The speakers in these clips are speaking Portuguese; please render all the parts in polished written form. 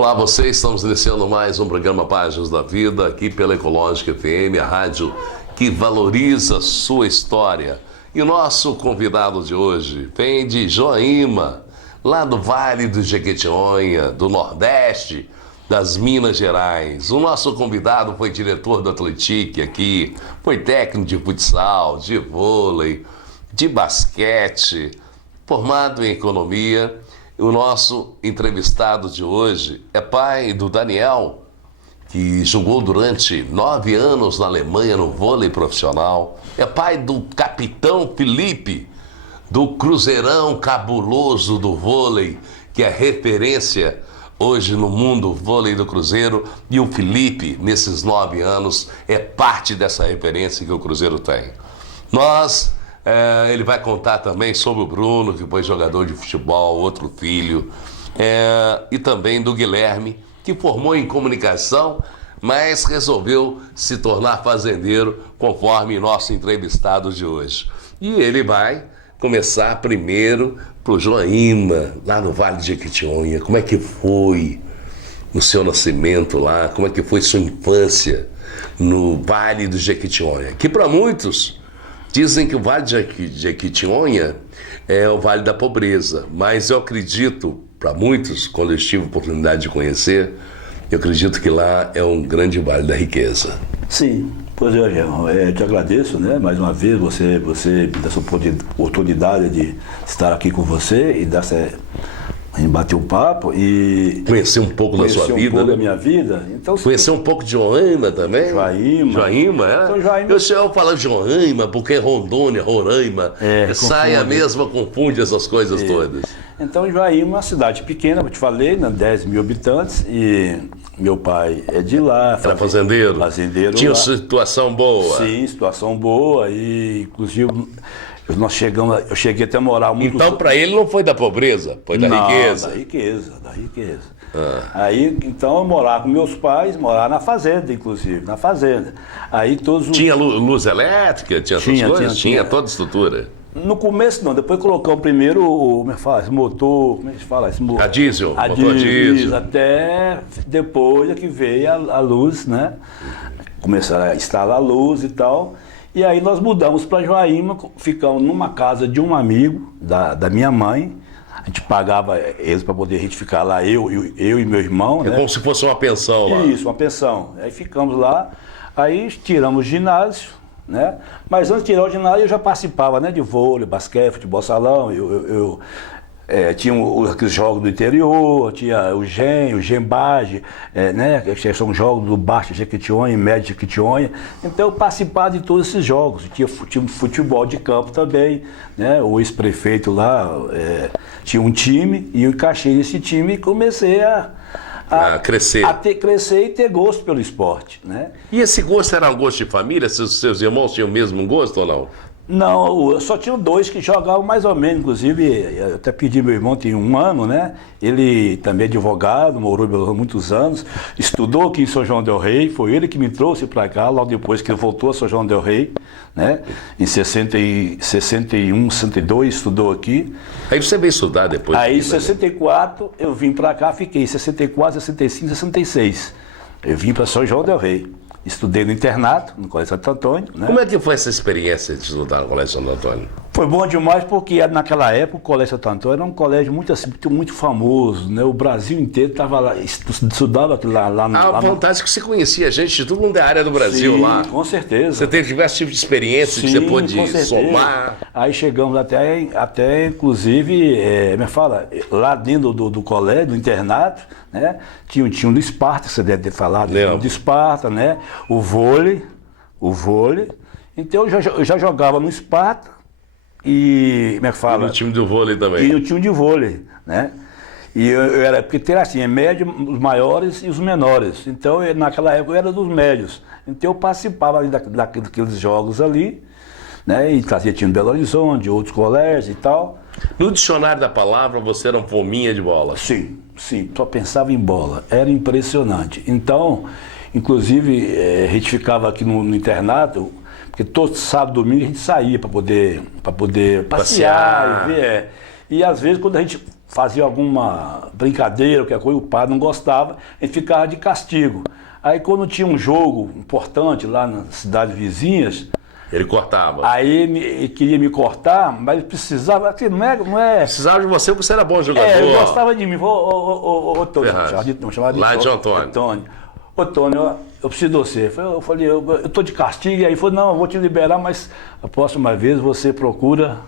Olá, vocês, estamos iniciando mais um programa Páginas da Vida, aqui pela Ecológica FM, a rádio que valoriza sua história. E o nosso convidado de hoje vem de Joaíma, lá do Vale do Jequitinhonha, do Nordeste, das Minas Gerais. O nosso convidado foi diretor do Atletique aqui, foi técnico de futsal, de vôlei, de basquete, formado em economia. O nosso entrevistado de hoje é pai do Daniel, que jogou durante 9 anos na Alemanha no vôlei profissional. É pai do capitão Felipe, do Cruzeirão cabuloso do vôlei, que é referência hoje no mundo vôlei do Cruzeiro. E o Felipe, nesses 9 anos, é parte dessa referência que o Cruzeiro tem. Ele vai contar também sobre o Bruno, que foi jogador de futebol, outro filho, e também do Guilherme, que formou em comunicação, mas resolveu se tornar fazendeiro, conforme nosso entrevistado de hoje. E ele vai começar primeiro para o Joaíma, lá no Vale de Jequitinhonha. Como é que foi o seu nascimento lá? Como é que foi sua infância no Vale do Jequitinhonha? Que para muitos dizem que o Vale de Jequitinhonha é o Vale da Pobreza, mas eu acredito, para muitos, quando eu tive a oportunidade de conhecer, eu acredito que lá é um grande Vale da Riqueza. Sim, pois é, eu te agradeço, né? Mais uma vez, você me dá essa oportunidade de estar aqui com você e a gente bater um papo e conhecer um pouco da sua vida, pouco né? da minha vida. Então, conhecer um pouco de Joaíma também? Joaíma, é? Então, Joaíma... Eu falo de Joaíma porque Rondônia, Roraima, saia mesmo, confunde essas coisas todas. Então, Joaíma é uma cidade pequena, eu te falei, né? 10 mil habitantes, e meu pai é de lá. Era fazendeiro? Fazendeiro. Tinha lá. Situação boa? Sim, situação boa, e inclusive... eu cheguei até a morar muito... Então, para ele não foi da pobreza, foi da riqueza? Da riqueza. Aí, então, eu morava com meus pais, morava na fazenda, inclusive, na fazenda. Aí todos os... Tinha luz elétrica, tinha essas coisas? Tinha toda a estrutura? No começo não, depois colocamos primeiro esse motor, como é que se fala? A diesel, motor diesel. Até depois é que veio a luz, né? Começaram a instalar a luz e tal. E aí nós mudamos para Joaíma, ficamos numa casa de um amigo da minha mãe. A gente pagava eles para poder a gente ficar lá, eu e meu irmão. É, né? Como se fosse uma pensão lá. Isso, uma pensão. Aí ficamos lá, aí tiramos o ginásio, né? Mas antes de tirar o ginásio eu já participava, né, de vôlei, basquete, futebol salão. Tinha aqueles jogos do interior, tinha o Gembage, né, que são jogos do Baixo Jequitinhonha e Médio Jequitinhonha. Então eu participava de todos esses jogos. Tinha futebol de campo também, né? O ex-prefeito lá tinha um time e eu encaixei nesse time e comecei a crescer. Crescer e ter gosto pelo esporte, né? E esse gosto era um gosto de família? Seus irmãos tinham o mesmo gosto ou não? Não, eu só tinha 2 que jogavam mais ou menos, inclusive, eu até pedi meu irmão, tem 1 ano, né? Ele também é advogado, morou em Belo Horizonte muitos anos, estudou aqui em São João del Rei, foi ele que me trouxe para cá, logo depois que ele voltou a São João del Rei, né? Em 61, 62, estudou aqui. Aí você veio estudar depois? Aí em 64 eu vim para cá, fiquei em 64, 65, 66. Eu vim para São João del Rei. Estudei no internato, no Colégio Santo Antônio, né? Como é que foi essa experiência de estudar no Colégio Santo Antônio? Foi bom demais porque naquela época o Colégio Santo Antônio era um colégio muito famoso, né? O Brasil inteiro estava lá, estudava lá no... A vantagem é que você conhecia a gente de todo mundo da área do Brasil. Sim, lá. Com certeza. Você teve diversos tipos de experiência que você pôde somar. Aí chegamos até inclusive, lá dentro do colégio, do internato, né? Tinha o do Esparta, você deve ter falado, o do Esparta, né? O vôlei. Então eu já jogava no Esparta. E, como é que fala? E no time do vôlei também. E no time de vôlei, né? E eu era, porque tem assim, médio, os maiores e os menores. Então, naquela época eu era dos médios. Então eu participava ali daqueles jogos ali, né? E trazia time de Belo Horizonte, de outros colégios e tal. No dicionário da palavra, você era um fominha de bola? Sim, só pensava em bola. Era impressionante. Então, inclusive, a gente ficava aqui no internato. Porque todo sábado e domingo a gente saía para poder passear e ver. E às vezes quando a gente fazia alguma brincadeira, qualquer coisa, o padre não gostava, a gente ficava de castigo. Aí quando tinha um jogo importante lá nas cidades vizinhas, Ele cortava. aí ele queria me cortar, mas ele precisava, assim, não é... Precisava de você porque você era bom jogador. ele gostava de mim. Ô, Tônio, chamava de Lá de Antônio. Antônio. Ô, Tônio, eu preciso de você. Eu falei, eu tô de castigo. E aí ele falou, não, eu vou te liberar, mas a próxima vez você procura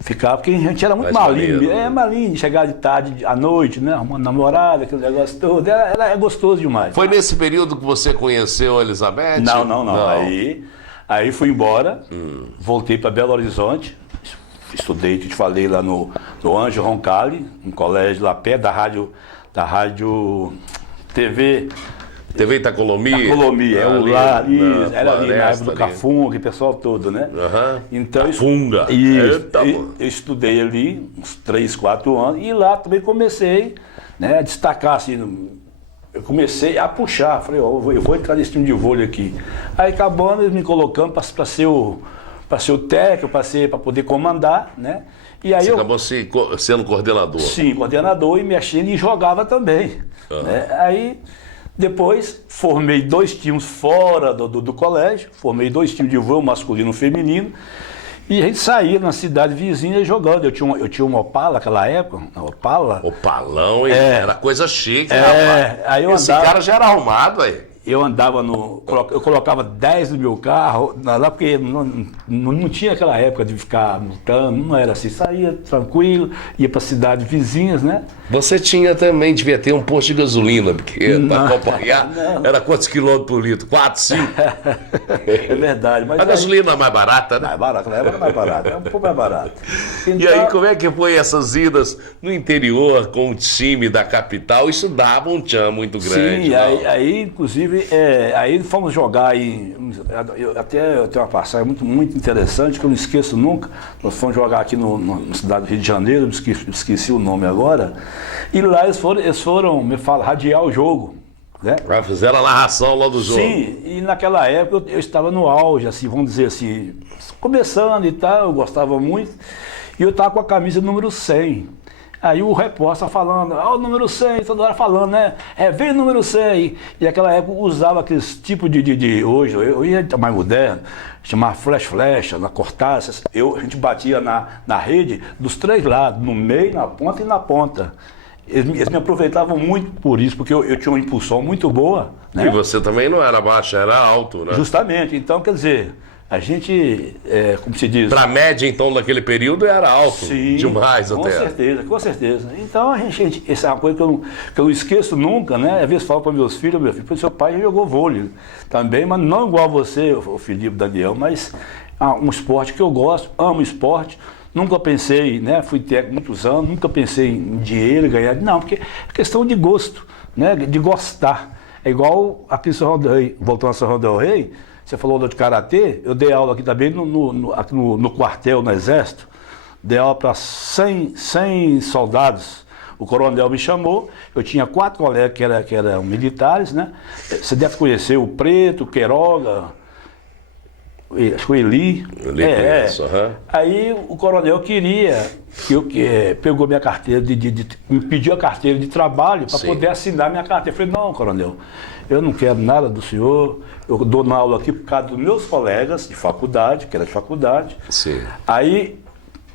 ficar, porque a gente era muito malinho. Malinho, chegar de tarde, à noite, né? Arrumando namorada, aquele negócio todo. Era gostoso demais. Foi nesse período que você conheceu a Elizabeth? Não. Aí fui embora, voltei para Belo Horizonte, estudei, te falei, lá no Anjo Roncalli, um colégio lá perto da rádio TV Itacolomi? Itacolomi, era ali na época do ali. Cafunga, aquele pessoal todo, né? Então, Cafunga. Eu estudei ali uns 3, 4 anos e lá também comecei, né, a destacar assim. Eu comecei a puxar, falei, eu vou entrar nesse time de vôlei aqui. Aí acabando eles me colocando para ser o técnico, para poder comandar, né? E aí Você acabou sendo coordenador. Sim, coordenador e mexendo e jogava também. Né? Aí depois formei 2 times fora do colégio, formei 2 times de vôlei, masculino e feminino. E a gente saía na cidade vizinha jogando. Eu tinha uma Opala naquela época, uma Opala. Opalão, era coisa chique, rapaz. Aí Esse cara já era arrumado, aí. Eu andava eu colocava 10 no meu carro, lá porque não tinha aquela época de ficar lutando, não era assim, saía tranquilo, ia para cidades vizinhas, né? Você devia ter um posto de gasolina, porque para acompanhar era quantos quilômetros por litro? 4, 5? É verdade. Mas a gasolina é mais barata, né? Mais barata, era mais barata, é um pouco mais barata. Então, e aí, como é que foi essas idas no interior com o time da capital? Isso dava um tchan muito grande. Sim, aí inclusive, aí fomos jogar aí, eu tenho uma passagem muito interessante, que eu não esqueço nunca. Nós fomos jogar aqui na cidade do Rio de Janeiro, esqueci o nome agora, e lá eles foram me falar, radiar o jogo. Né? Fizeram a narração lá do jogo. Sim, e naquela época eu estava no auge, assim, vamos dizer assim, começando e tal, eu gostava muito, e eu estava com a camisa número 100. Aí o repórter falando, o número 100, toda hora falando, né? Vem o número 100. E naquela época usava aqueles tipos de hoje, eu ia mais moderno, chamar flecha, na cortaça. A gente batia na rede dos 3 lados, no meio, na ponta e na ponta. Eles me aproveitavam muito por isso, porque eu tinha uma impulsão muito boa. Né? E você também não era baixo, era alto, né? Justamente, então quer dizer... A gente, como se diz... Para a média, então, naquele período, era alto. Sim, demais até. Com certeza. Então, essa é uma coisa que eu não esqueço nunca, né? Às vezes falo para meus filhos, meu filho, seu pai já jogou vôlei também, mas não igual a você, o Felipe, Daniel, mas um esporte que eu gosto, amo esporte. Nunca pensei, né? Fui técnico muitos anos, nunca pensei em dinheiro, ganhar. Não, porque é questão de gosto, né? De gostar. É igual aqui em São João del Rei, voltando a São João del Rei. Você falou de karatê, eu dei aula aqui também no quartel, no Exército, dei aula para 100 soldados. O coronel me chamou, eu tinha 4 colegas que eram militares, né? Você deve conhecer o Preto, o Queiroga, acho que o Eli. Conheço, Aí o coronel queria, pegou minha carteira, me pediu a carteira de trabalho para poder assinar minha carteira. Eu falei, não, coronel, eu não quero nada do senhor, eu dou na aula aqui por causa dos meus colegas de faculdade, que era de faculdade. Sim. Aí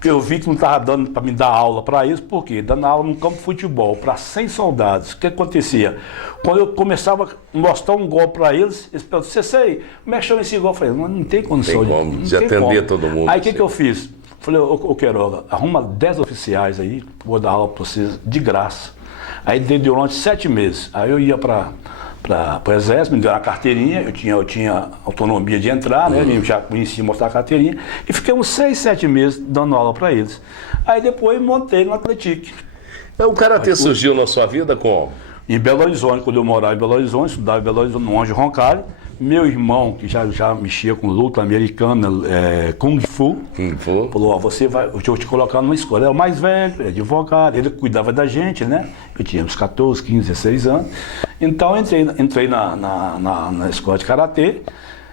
eu vi que não estava dando para me dar aula para isso, por quê? Dando aula num campo de futebol para 100 soldados. O que acontecia? Quando eu começava a mostrar um golpe para eles, eles perguntavam, você como é que chama esse golpe? Eu falei, não tem condição de atender todo mundo. Aí o que eu fiz? Falei, ô Queiroga, arruma 10 oficiais aí, vou dar aula para vocês de graça. Aí durante 7 meses, aí eu ia para o Exército, me deu uma carteirinha, eu tinha autonomia de entrar, né? Eu já conhecia mostrar a carteirinha, e fiquei uns 6, 7 meses dando aula para eles. Aí depois montei no Atlético. O karatê surgiu na sua vida como? Em Belo Horizonte, quando eu morava em Belo Horizonte, estudava em Belo Horizonte, no Anjo Roncalli. Meu irmão, que já mexia com luta americana, Kung Fu, falou, você vai, eu vou te colocar numa escola. É o mais velho, é advogado, ele cuidava da gente, né? Eu tinha uns 14, 15, 16 anos. Então entrei na escola de karatê,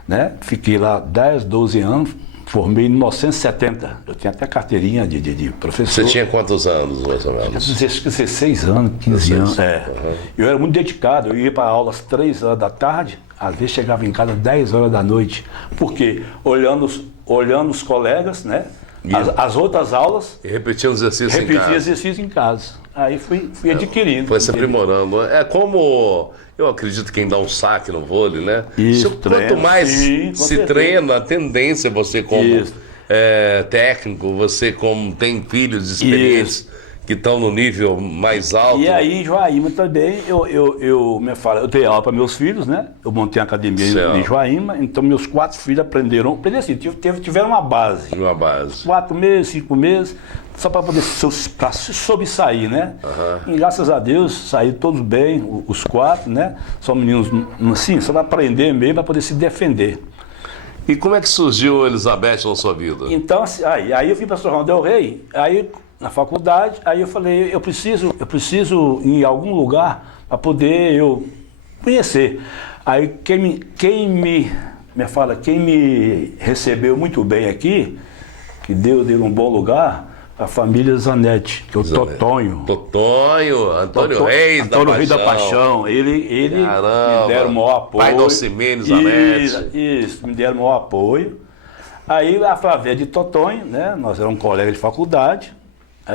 né? Fiquei lá 10, 12 anos, formei em 1970. Eu tinha até carteirinha de professor. Você tinha quantos anos, mais ou menos? 16 anos, 15 anos. Uhum. Eu era muito dedicado, eu ia para aula às 3 horas da tarde, às vezes chegava em casa às 10 horas da noite. Por quê? Olhando os colegas, né? As outras aulas. E repetia os exercícios em casa. Repetia exercício em casa. Aí fui adquirindo. Foi se aprimorando. É como, eu acredito, quem dá um saque no vôlei, né? Isso, Quanto mais se treina, a tendência é você como técnico, você como tem filhos experientes que estão no nível mais alto. E aí em Joaíma também, eu dei aula para meus filhos, né? Eu montei uma academia em Joaíma, então meus 4 filhos aprenderam assim, tiveram uma base. Uma base. 4 meses, 5 meses, só para poder se sobressair, né? E graças a Deus saíram todos bem, os 4, né? São meninos, assim, só para aprender mesmo, para poder se defender. E como é que surgiu a Elizabeth na sua vida? Então, aí eu vim para São João del Rei, aí na faculdade, aí eu falei, eu preciso ir em algum lugar para poder eu conhecer. Aí quem me recebeu muito bem aqui, que deu um bom lugar, a família Zanetti, que é o Totonho. Antônio Reis da Paixão. Ele me deram o maior apoio. Pai do Alcimene Zanetti. Isso, me deram o maior apoio. Aí, através de Totonho, né, nós éramos colegas de faculdade.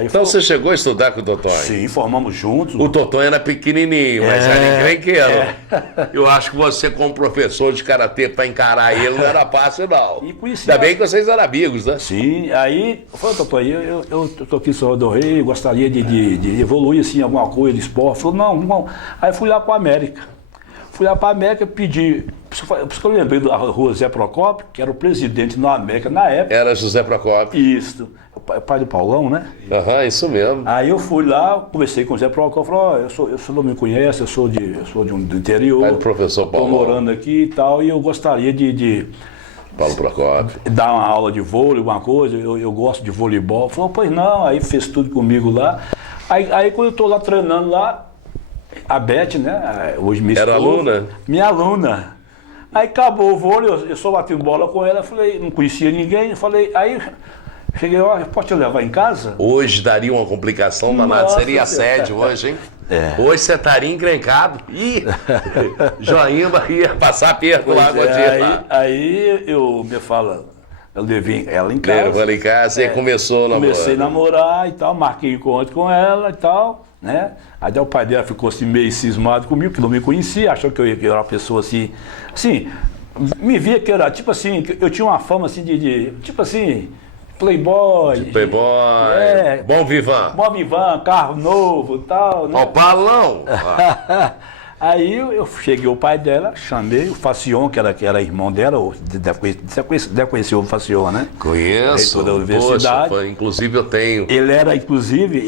Então você chegou a estudar com o Totonho? Sim, formamos juntos. O Totonho era pequenininho, mas era encrenqueiro. Eu acho que você, como professor de karatê, para encarar ele, não era fácil, não. Ainda bem que vocês eram amigos, né? Sim, aí eu falei, Totonho, eu estou aqui em São João del Rei, gostaria de evoluir assim, alguma coisa de esporte. Falei, não. Aí fui lá para a América. Fui lá para a América, pedi. Por isso que eu lembrei da rua Zé Procópio, que era o presidente na América na época. Era José Procópio. Isso. Pai do Paulão, né? Isso mesmo. Aí eu fui lá, conversei com o Zé Procópio, falei, eu não me conhece, eu sou do interior. Pai do professor Paulão. Estou morando aqui e tal, e eu gostaria de Paulo Procópio. Dar uma aula de vôlei, alguma coisa, eu gosto de voleibol. Falou, pois não, aí fez tudo comigo lá. Aí quando eu estou lá treinando lá, a Beth, né? Hoje minha esposa, era aluna? Minha aluna. Aí acabou o vôlei, eu só bati bola com ela, falei, não conhecia ninguém, falei, aí cheguei, pode te levar em casa? Hoje daria uma complicação danada, seria assédio hoje, hein? Hoje você estaria encrencado. Ih, Joaíma ia passar perto lá com Aí eu levei ela em casa. Levou ela em casa e começou a namorar. Comecei a namorar e tal, marquei encontro com ela e tal, né? Aí o pai dela ficou assim meio cismado comigo, que não me conhecia, achou que eu era uma pessoa assim, me via que era, tipo assim, que eu tinha uma fama assim tipo assim, playboy. Bom vivan, carro novo e tal, né? Ó, balão! Aí eu cheguei o pai dela, chamei o Facion, que era irmão dela, deve conhecer o Facion, né? Conheço. Da universidade. Poxa, inclusive eu tenho. Ele era inclusive.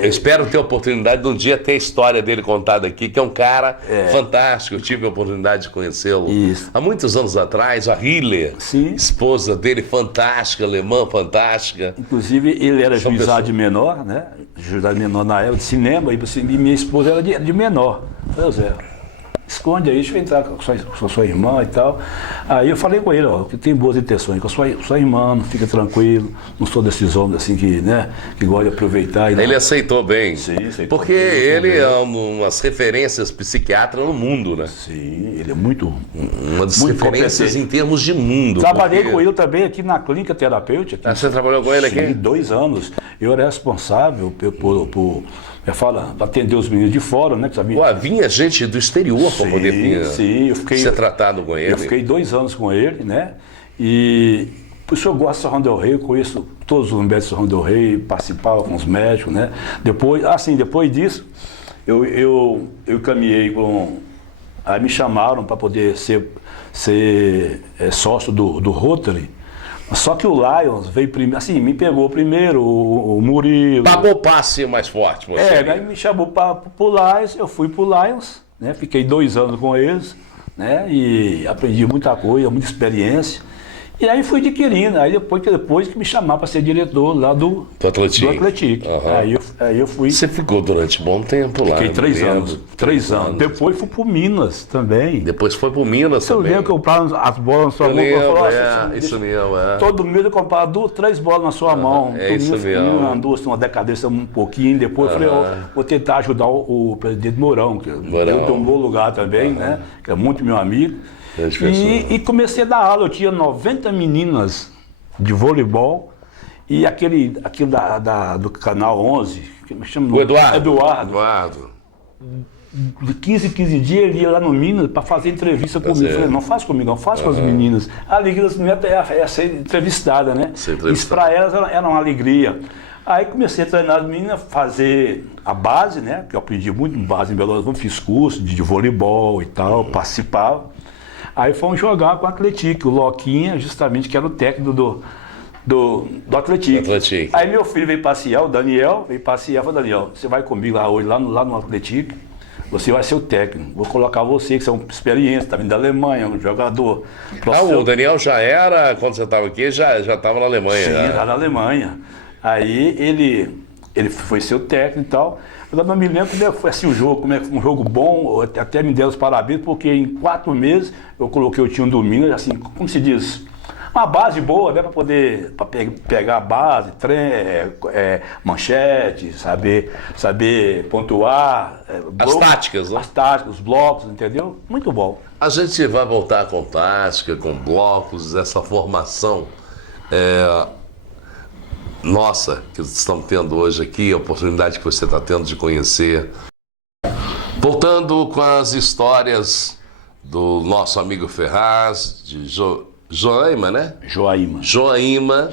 Eu espero ter a oportunidade de um dia ter a história dele contada aqui, que é um cara fantástico. Eu tive a oportunidade de conhecê-lo há muitos anos atrás. A Hiller, esposa dele, fantástica, alemã, fantástica. Inclusive, ele era juizado de menor, né? Juizado de menor na época de cinema, e minha esposa era de menor. Falei, Zé, esconde aí, deixa eu entrar com sua irmã e tal. Aí eu falei com ele, que tem boas intenções, com a sua irmã, não fica tranquilo, não sou desses homens assim que, né, que gosta de aproveitar. Ele aceitou bem. Sim, aceitou. Porque ele é umas referências psiquiatras no mundo, né? Sim, ele é muito. Uma das referências em termos de mundo. Trabalhei com ele também aqui na clínica terapêutica. Você trabalhou com ele aqui? Sim, 2 anos. Eu era responsável por atender os meninos de fora, né? Vinha gente do exterior para poder ser tratado com ele. Eu fiquei 2 anos com ele, né? E por isso eu gosto de São João del Rei, eu conheço todos os médicos de São João del Rei, participava com os médicos, né? Depois disso, eu caminhei com. Aí me chamaram para poder ser sócio do Rotary. Só que o Lions veio primeiro, assim, me pegou primeiro, o Murilo. Pagou o passe mais forte, você. Aí me chamou para o Lions, eu fui para o Lions, né? Fiquei 2 anos com eles, né? E aprendi muita coisa, muita experiência. E aí fui adquirindo, aí depois que me chamaram para ser diretor lá do Atlético. Uhum. Aí eu fui. Você ficou durante um bom tempo lá. Fiquei 3 anos. 3 anos. Depois fui para o Minas também. Depois foi para o Minas também. Eu lembro que eu comprava as bolas na sua mão. Isso mesmo, Todo mês eu comprava 2, 3 bolas na sua mão. É isso mesmo. Uma decadência um pouquinho. Depois eu falei, vou tentar ajudar o presidente Mourão, que deu um bom lugar também, né? Que é muito meu amigo. E comecei a dar aula. Eu tinha 90 meninas de voleibol e aquele do Canal 11, que me chama o Eduardo. De 15 dias ele ia lá no Minas para fazer entrevista comigo. Eu falei, não faz comigo, não faz com as meninas. A alegria das meninas é ser entrevistada, né? Isso para elas era uma alegria. Aí comecei a treinar as meninas, fazer a base, né? Que eu aprendi muito base em Belo Horizonte, fiz curso de voleibol e tal, participava. Aí fomos jogar com o Atlético, o Loquinha, justamente, que era o técnico do Atlético. Aí meu filho veio passear, o Daniel, veio passear, falou, Daniel, você vai comigo lá hoje, lá no Atlético, você vai ser o técnico, vou colocar você, que você é uma experiência, tá vindo da Alemanha, um jogador. O Daniel já era, quando você estava aqui, já estava na Alemanha. Sim, já na Alemanha. Aí ele foi ser o técnico e tal. Eu não me lembro como é que foi assim o jogo, como é que foi um jogo bom, até me deram os parabéns, porque em 4 meses eu coloquei o time do Minas, assim, como se diz, uma base boa, né, para poder pegar a base, manchete, saber pontuar. As táticas, né? As táticas, os blocos, entendeu? Muito bom. A gente vai voltar com tática, com blocos, essa formação. Nossa, que estamos tendo hoje aqui, a oportunidade que você está tendo de conhecer. Voltando com as histórias do nosso amigo Ferraz, de Joaíma, né? Joaíma,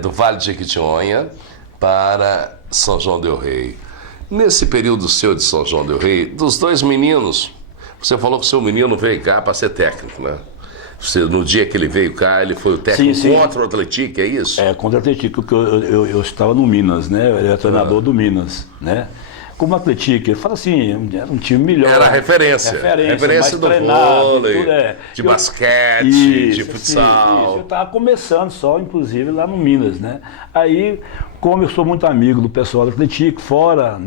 do Vale de Jequitinhonha, para São João del Rei. Nesse período seu de São João del Rei, dos 2 meninos, você falou que o seu menino veio cá para ser técnico, né? No dia que ele veio cá, ele foi o técnico contra o Atlético, é isso? Contra o Atlético, porque eu estava no Minas, né? Eu era treinador do Minas, né? Como o Atlético, ele fala assim, era um time melhor. Era referência do vôlei, de basquete, de futsal. Isso, eu estava começando só, inclusive, lá no Minas, né? Aí, como eu sou muito amigo do pessoal do Atlético, fora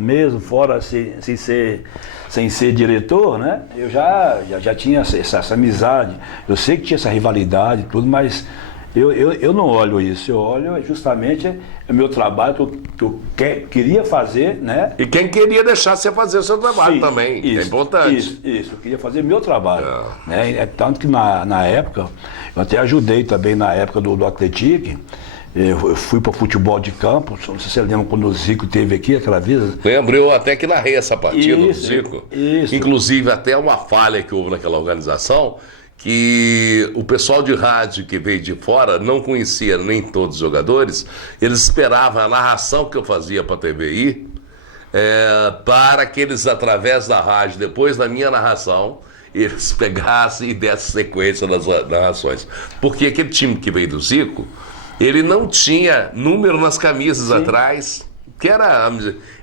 sem ser diretor, né? Eu já tinha essa amizade. Eu sei que tinha essa rivalidade e tudo, mas eu não olho isso. Eu olho justamente o meu trabalho que eu queria fazer, né? E quem queria deixar você fazer o seu trabalho também, isso, é importante. Isso. Eu queria fazer meu trabalho. Né? Tanto que na época, eu até ajudei também na época do Atlético. Eu fui para futebol de campo, não sei se você lembra quando o Zico teve aqui aquela vez. Lembro, eu até que narrei essa partida do Zico. Isso. Inclusive até uma falha que houve naquela organização, que o pessoal de rádio que veio de fora não conhecia nem todos os jogadores, eles esperavam a narração que eu fazia para a TVI, para que eles, através da rádio, depois da minha narração, eles pegassem e dessem sequência nas narrações. Porque aquele time que veio do Zico, ele não tinha número nas camisas atrás, que era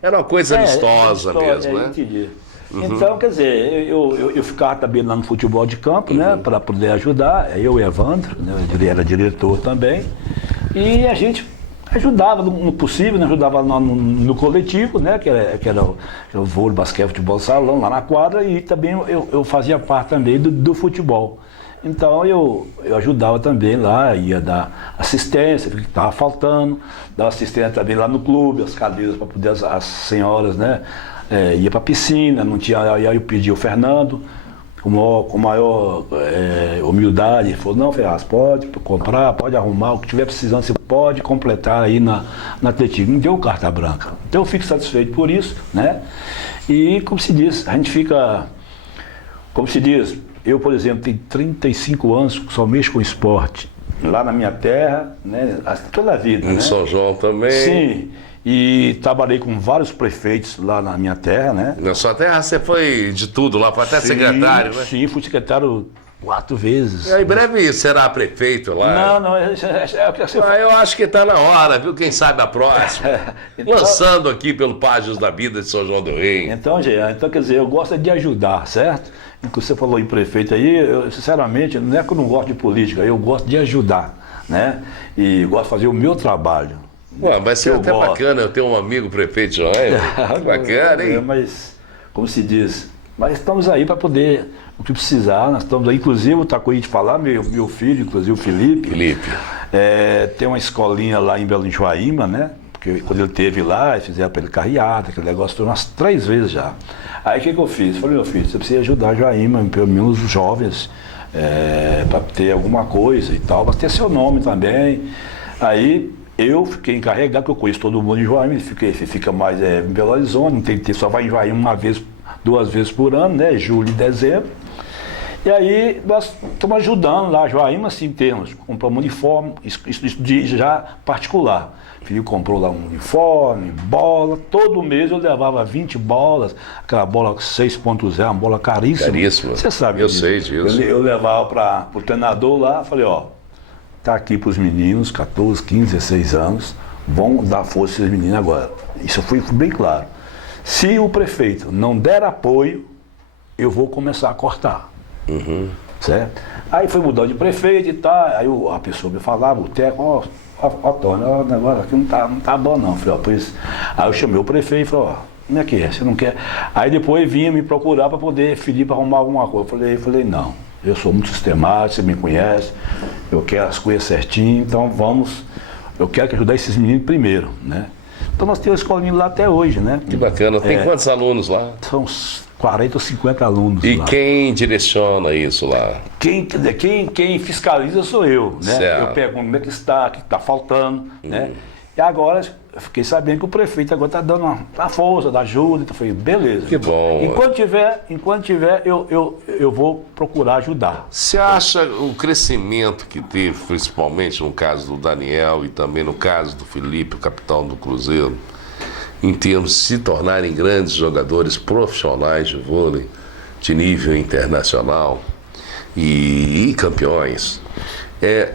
uma coisa amistosa mesmo, né? Entendi. Então, quer dizer, eu ficava também lá no futebol de campo, né, para poder ajudar, eu e Evandro, né, ele era diretor também, e a gente ajudava no possível, né, ajudava no coletivo, né, que era o vôlei, basquete, futebol, salão, lá na quadra, e também eu fazia parte também do futebol. Então eu ajudava também lá, ia dar assistência, que estava faltando, dava assistência também lá no clube, as cadeiras para poder as senhoras, né? Ia para a piscina, não tinha, aí eu pedi ao Fernando, com maior humildade, ele falou, não, Ferraz, pode comprar, pode arrumar, o que tiver precisando, você pode completar aí na Atlético. Me deu carta branca. Então eu fico satisfeito por isso, né? E como se diz, a gente fica, como se diz, eu, por exemplo, tenho 35 anos que só mexo com esporte. Lá na minha terra, né? Toda a vida. Em São João também. Sim. E trabalhei com vários prefeitos lá na minha terra, né? Na sua terra você foi de tudo lá, foi até secretário, né? Sim, fui secretário 4 vezes. Em breve será prefeito lá. Não, eu acho que está na hora, viu? Quem sabe a próxima. Então, lançando aqui pelo Páginas da Vida de São João del Rei. Então, Jean, quer dizer, eu gosto de ajudar, certo? você falou em prefeito aí, sinceramente, não é que eu não gosto de política, eu gosto de ajudar, né? E gosto de fazer o meu trabalho. Ué, vai ser até bacana eu ter um amigo prefeito Joaíma. Bacana, hein? Mas, como se diz, mas estamos aí para poder, o que precisar, nós estamos aí, inclusive, o Tacoí de falar, meu filho, inclusive o Felipe. Tem uma escolinha lá em Belém Joaíma, né? Porque quando ele esteve lá, fizeram para ele carreata, aquele negócio, foi umas 3 vezes já. Aí o que eu fiz? Falei, meu filho, você precisa ajudar Joaíma, pelo menos os jovens, para ter alguma coisa e tal, para ter seu nome também. Aí eu fiquei encarregado, porque eu conheço todo mundo em Joaíma, fica mais em Belo Horizonte, não tem que ter, só vai em Joaíma 2 vezes por ano, né? Julho e dezembro. E aí nós estamos ajudando lá, Joaíma, assim, em termos, compramos um uniforme, isso de já particular. O filho comprou lá um uniforme, bola, todo mês eu levava 20 bolas, aquela bola 6.0, uma bola caríssima. Caríssima. Você sabe eu disso. Sei disso. Eu levava para o treinador lá, falei, ó, tá aqui para os meninos, 14, 15, 16 anos, vão dar força a esses meninos agora. Isso foi bem claro. Se o prefeito não der apoio, eu vou começar a cortar. Certo? Aí foi mudando de prefeito e tal, aí a pessoa me falava, o técnico, ó, Tony, o negócio aqui não tá bom não. Falei, ó, pois. Aí eu chamei o prefeito e falei, ó, como é que é? Você não quer? Aí depois vinha me procurar para poder Felipe arrumar alguma coisa. Eu falei, não, eu sou muito sistemático, você me conhece, eu quero as coisas certinho, então eu quero que ajudar esses meninos primeiro, né? Então nós temos a escolinha lá até hoje, né? Que bacana. Tem quantos alunos lá? São 40 ou 50 alunos e lá. E quem direciona isso lá? Quem fiscaliza sou eu, né? Certo. Eu pergunto como é que está, o que está faltando, né? E agora eu fiquei sabendo que o prefeito agora está dando a força, da ajuda, então eu falei, beleza. Que bom. Enquanto tiver, eu vou procurar ajudar. Você acha o crescimento que teve, principalmente no caso do Daniel e também no caso do Felipe, o capitão do Cruzeiro, em termos de se tornarem grandes jogadores profissionais de vôlei, de nível internacional e campeões,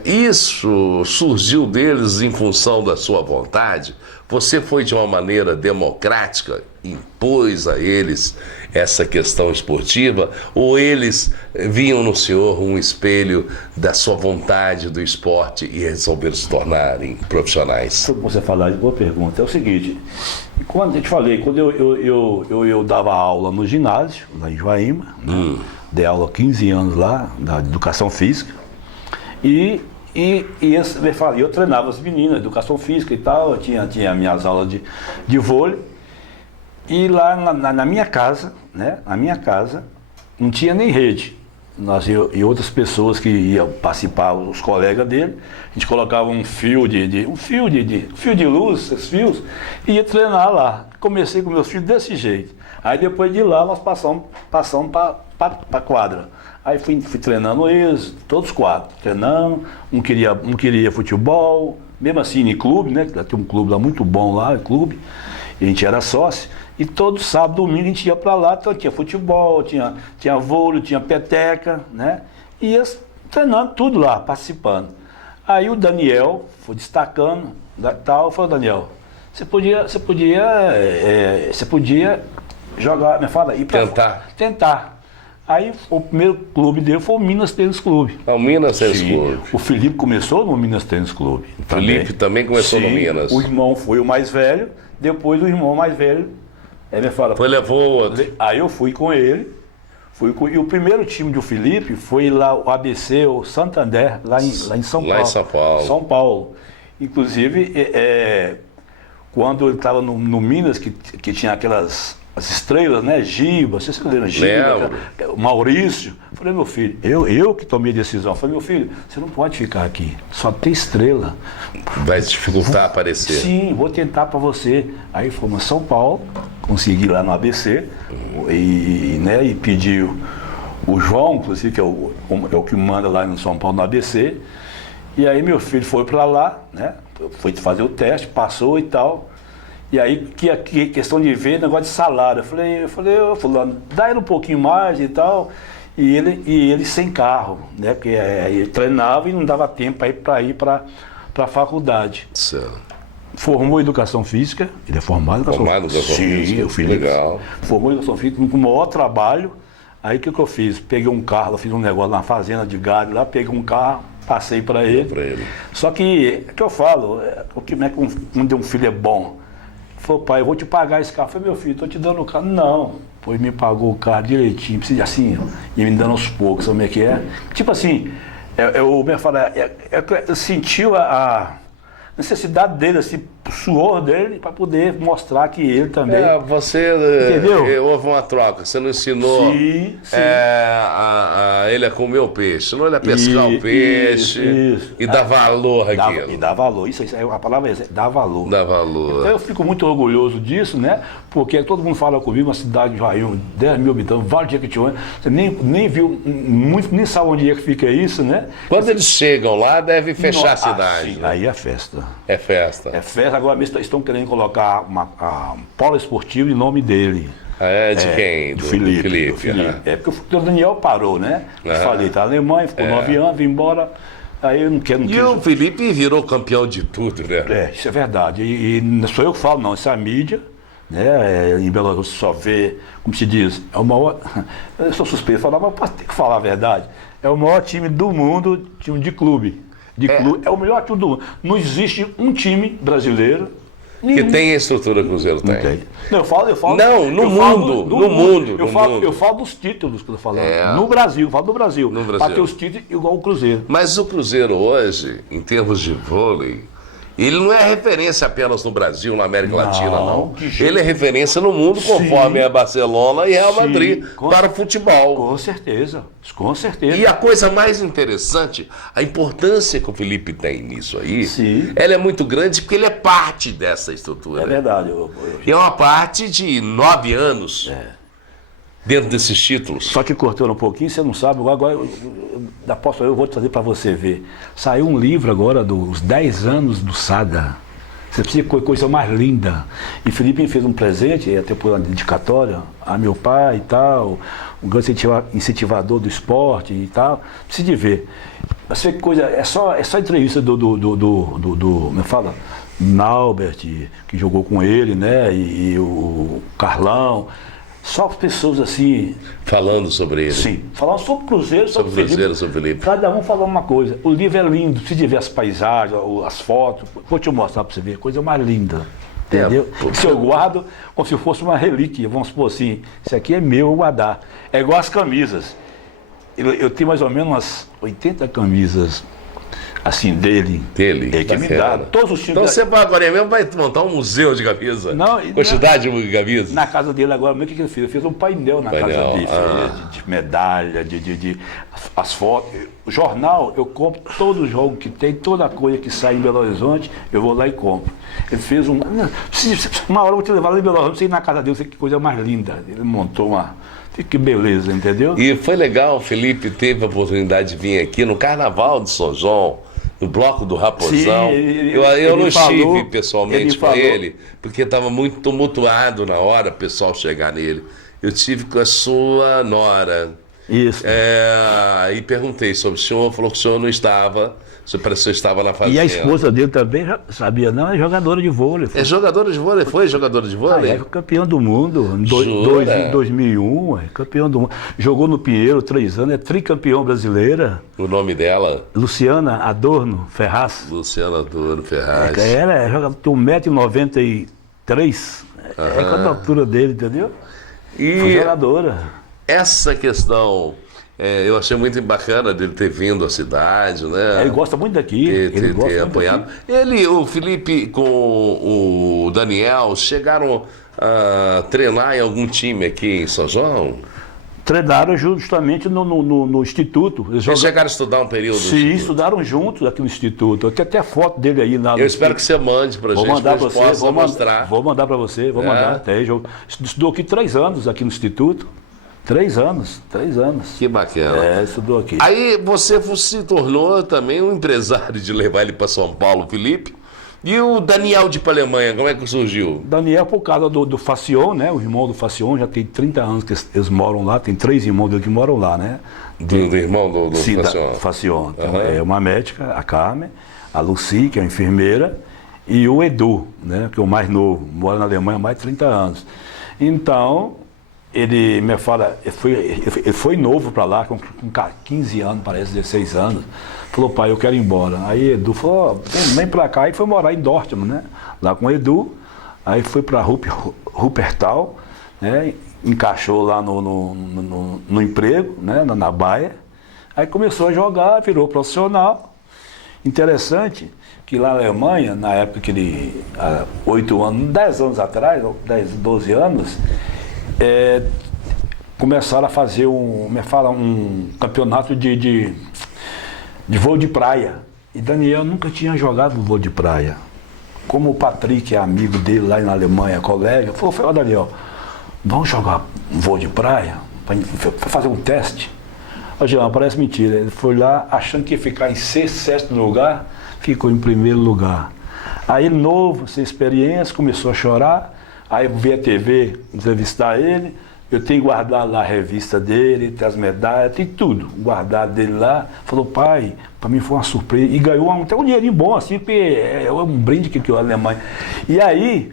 isso surgiu deles em função da sua vontade? Você foi de uma maneira democrática, impôs a eles essa questão esportiva, ou eles viam no senhor um espelho da sua vontade do esporte e resolveram se tornarem profissionais? Sobre você falar, boa pergunta. É o seguinte, quando eu te falei, quando eu dava aula no ginásio, lá em Joaíma, né? Dei aula há 15 anos lá, da educação física, e eu treinava as meninas, educação física e tal, eu tinha minhas aulas de vôlei, e lá na minha casa, né, não tinha nem rede. Nós e outras pessoas que iam participar, os colegas dele, a gente colocava um fio de luz, esses fios, e ia treinar lá. Comecei com meus filhos desse jeito. Aí depois de lá nós passamos para a quadra. Aí fui treinando eles, todos 4, treinando, um queria futebol, mesmo assim em clube, né? Tem um clube lá muito bom lá, clube, e a gente era sócio, e todo sábado, domingo a gente ia para lá, então tinha futebol, tinha vôlei, tinha peteca, né? E ia treinando tudo lá, participando. Aí o Daniel foi destacando, tal, falou, Daniel, você podia jogar, me fala, ir para tentar. Aí o primeiro clube dele foi o Minas Tênis Clube. O Minas Tênis Clube. O Felipe começou no Minas Tênis Clube. O Felipe também começou no Minas. O irmão foi o mais velho, depois o irmão mais velho, me fala. Levou o outro. Aí eu fui com ele, e o primeiro time do Felipe foi lá o ABC, o Santander, lá em São Paulo. Lá em São Paulo. São Paulo. Inclusive, quando ele estava no Minas, que tinha aquelas as estrelas, né? Giba, você se lembra? Giba, Maurício. Eu falei, meu filho, eu que tomei a decisão. Eu falei, meu filho, você não pode ficar aqui, só tem estrela. Vai dificultar aparecer. Sim, vou tentar para você. Aí fomos a São Paulo, consegui lá no ABC, e pediu o João, inclusive, que é o que manda lá no São Paulo no ABC. E aí meu filho foi para lá, né? Foi fazer o teste, passou e tal. E aí, que questão de ver, negócio de salário. Eu falei, fulano, dá ele um pouquinho mais e tal. E ele sem carro, né? Porque ele treinava e não dava tempo para ir para a faculdade. Certo. Formou educação física, ele é formado em educação física. Sim, o Felipe. Legal. Formou em educação física com o maior trabalho. Aí o que eu fiz? Peguei um carro, eu fiz um negócio na fazenda de gado lá, peguei um carro, passei para ele. Só que, o que eu falo, como é que um filho é bom? Ele falou, pai, eu vou te pagar esse carro. Eu falei, meu filho, estou te dando o carro. Não, pois me pagou o carro direitinho, assim, e me dando aos poucos, sabe como é que é? Tipo assim, eu sentiu a necessidade dele, assim, o suor dele, para poder mostrar que ele também... Entendeu? Houve uma troca, você não ensinou sim. Ele a comer o peixe, ensinou ele a pescar o peixe e dar valor àquilo. E dar valor, isso aí, a palavra é essa, dar valor. Dar valor. Então eu fico muito orgulhoso disso, né? Porque todo mundo fala comigo, uma cidade de Raião, 10 mil habitantes, Vale de Jequitinhonha, você nem viu, nem sabe onde é que fica isso, né? Quando eles chegam lá, deve fechar a cidade. Sim, aí é festa. É festa. É festa, agora mesmo estão querendo colocar um polo esportivo em nome dele. De quem? Do Felipe. É porque o Daniel parou, né? Falei, tá na Alemanha, ficou 9 anos, veio embora. Aí eu não quero. E o Felipe virou campeão de tudo, né? Isso é verdade. E não sou eu que falo, não, isso é a mídia. Né? Em Belo Horizonte só vê, como se diz, é o maior. Eu sou suspeito de falar, mas posso ter que falar a verdade. É o maior time do mundo, time de clube. É o melhor time do mundo. Não existe um time brasileiro que tem a estrutura que o Cruzeiro tem. Não, eu falo. Não, no mundo. Eu falo dos títulos que eu tô falando. No Brasil, falo do Brasil. Para ter os títulos igual o Cruzeiro. Mas o Cruzeiro hoje, em termos de vôlei, ele não é referência apenas no Brasil, na América Latina, não. Ele é referência no mundo, conforme é Barcelona e Real Madrid, para o futebol. Com certeza, com certeza. E a coisa mais interessante, a importância que o Felipe tem nisso aí, ela é muito grande porque ele é parte dessa estrutura. É verdade. E é uma parte de 9 anos. Dentro desses títulos. Só que cortando um pouquinho, você não sabe, agora eu vou trazer para você ver. Saiu um livro agora dos 10 anos do Sada. Você precisa de coisa mais linda. E Felipe me fez um presente, até por uma dedicatória, a meu pai e tal, um grande incentivador do esporte e tal. Precisa de ver. Você vê que coisa, é só entrevista me fala, Naubert, que jogou com ele, né? E o Carlão. Só pessoas assim... Falando sobre ele. Sim, falando sobre o Cruzeiro, sobre o Felipe. Cada um falando uma coisa. O livro é lindo, se ver as paisagens, as fotos. Vou te mostrar para você ver, coisa mais linda. Entendeu? Se eu guardo como se fosse uma relíquia, vamos supor assim, isso aqui é meu, eu guardar. É igual as camisas. Eu tenho mais ou menos umas 80 camisas assim, dele. É que me dá. Todos os times. Então você agora mesmo vai montar um museu de camisa? Quantidade de camisa? Na casa dele agora, o que ele fez? Ele fez um painel na casa dele, de medalha, as fotos. O jornal, eu compro todo o jogo que tem, toda a coisa que sai em Belo Horizonte, eu vou lá e compro. Ele fez uma hora eu vou te levar lá em Belo Horizonte, você ir na casa dele, você que coisa mais linda. Ele montou que beleza, entendeu? E foi legal, o Felipe teve a oportunidade de vir aqui no Carnaval de São João, no Bloco do Raposão. Eu não estive pessoalmente com ele, porque estava muito tumultuado na hora o pessoal chegar nele. Eu estive com a sua nora. Isso. E perguntei sobre o senhor, falou que o senhor não estava, o senhor estava na fazenda. E a esposa dele também, sabia não, é jogadora de vôlei. É jogadora de vôlei? Foi jogadora de vôlei? É campeão do mundo, em 2001, campeão do mundo. Jogou no Pinheiro 3 anos, é tricampeão brasileira. O nome dela? Luciana Adorno Ferraz. Luciana Adorno Ferraz. Ela tem 1,93 m, é a altura dele, entendeu? Foi jogadora. Essa questão, eu achei muito bacana dele ter vindo à cidade, né? Ele gosta muito daqui. Ele gosta ter apoiado. O Felipe com o Daniel chegaram a treinar em algum time aqui em São João? Treinaram justamente no Instituto. Eles chegaram a estudar um período? Sim, estudaram juntos aqui no Instituto. Tem até foto dele aí. Eu espero que você mande para a gente, para você possa mostrar. Vou mandar para você, mandar. Estudou aqui 3 anos aqui no Instituto. 3 anos. Que bacana. Estudou aqui. Aí você se tornou também um empresário de levar ele para São Paulo, Felipe. E o Daniel de ir para a Alemanha, como é que surgiu? Daniel, por causa do Facion, né? O irmão do Facion, já tem 30 anos que eles moram lá, tem 3 irmãos dele que moram lá, né? Do irmão do Sim, Facion? Facion. Então, é uma médica, a Carmen, a Lucy, que é a enfermeira, e o Edu, né? Que é o mais novo, mora na Alemanha há mais de 30 anos. Então, ele me fala, ele foi novo para lá, com 15 anos, parece, 16 anos. Falou, pai, eu quero ir embora. Aí Edu falou, vem para cá, e foi morar em Dortmund, né? Lá com o Edu. Aí foi para Wuppertal, né? Encaixou lá no emprego, né? Na Bayer. Aí começou a jogar, virou profissional. Interessante que lá na Alemanha, na época que ele, há 8 anos, 10 anos atrás, 10, 12 anos, começaram a fazer um campeonato de vôlei de praia. E Daniel nunca tinha jogado vôlei de praia. Como o Patrick é amigo dele lá na Alemanha, colega, falou, ó, Daniel, vamos jogar vôlei de praia? Para fazer um teste? Ô, Jean, parece mentira. Ele foi lá achando que ia ficar em sexto lugar, ficou em primeiro lugar. Aí, novo, sem experiência, começou a chorar. Aí veio a TV entrevistar ele. Eu tenho guardado lá a revista dele, tem as medalhas, tem tudo guardado dele lá. Falou, pai, para mim foi uma surpresa. E ganhou até um dinheirinho bom, assim, porque é um brinde que a Alemanha. E aí,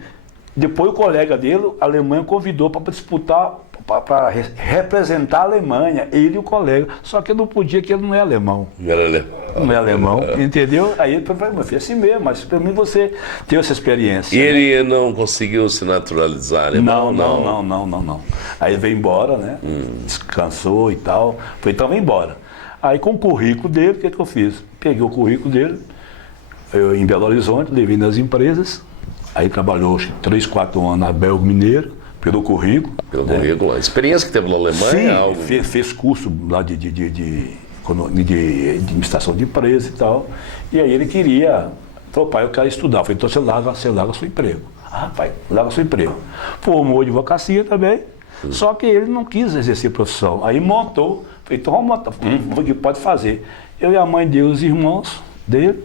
depois o colega dele, a Alemanha, convidou para disputar, para representar a Alemanha, ele e o colega. Só que eu não podia, que ele não é alemão. Não é alemão, entendeu? Aí ele falou, meu filho, é assim mesmo, mas para mim você tem essa experiência. E ele não conseguiu se naturalizar alemão? Não. Aí ele veio embora, né? Descansou e tal. Falei, então vem embora. Aí com o currículo dele, o que eu fiz? Peguei o currículo dele, eu em Belo Horizonte, levei nas empresas, aí trabalhou 3, 4 anos na Belgo Mineiro, pelo currículo. Pelo currículo. A experiência que teve na Alemanha. Sim, é algo... fez curso lá de administração de empresa e tal. E aí ele queria, falou, pai, eu quero estudar. Eu falei, então você larga seu emprego. Ah, pai, larga seu emprego. Formou advocacia também, só que ele não quis exercer profissão. Aí montou, falei, então vamos montar, o que pode fazer. Eu e a mãe dele, os irmãos dele,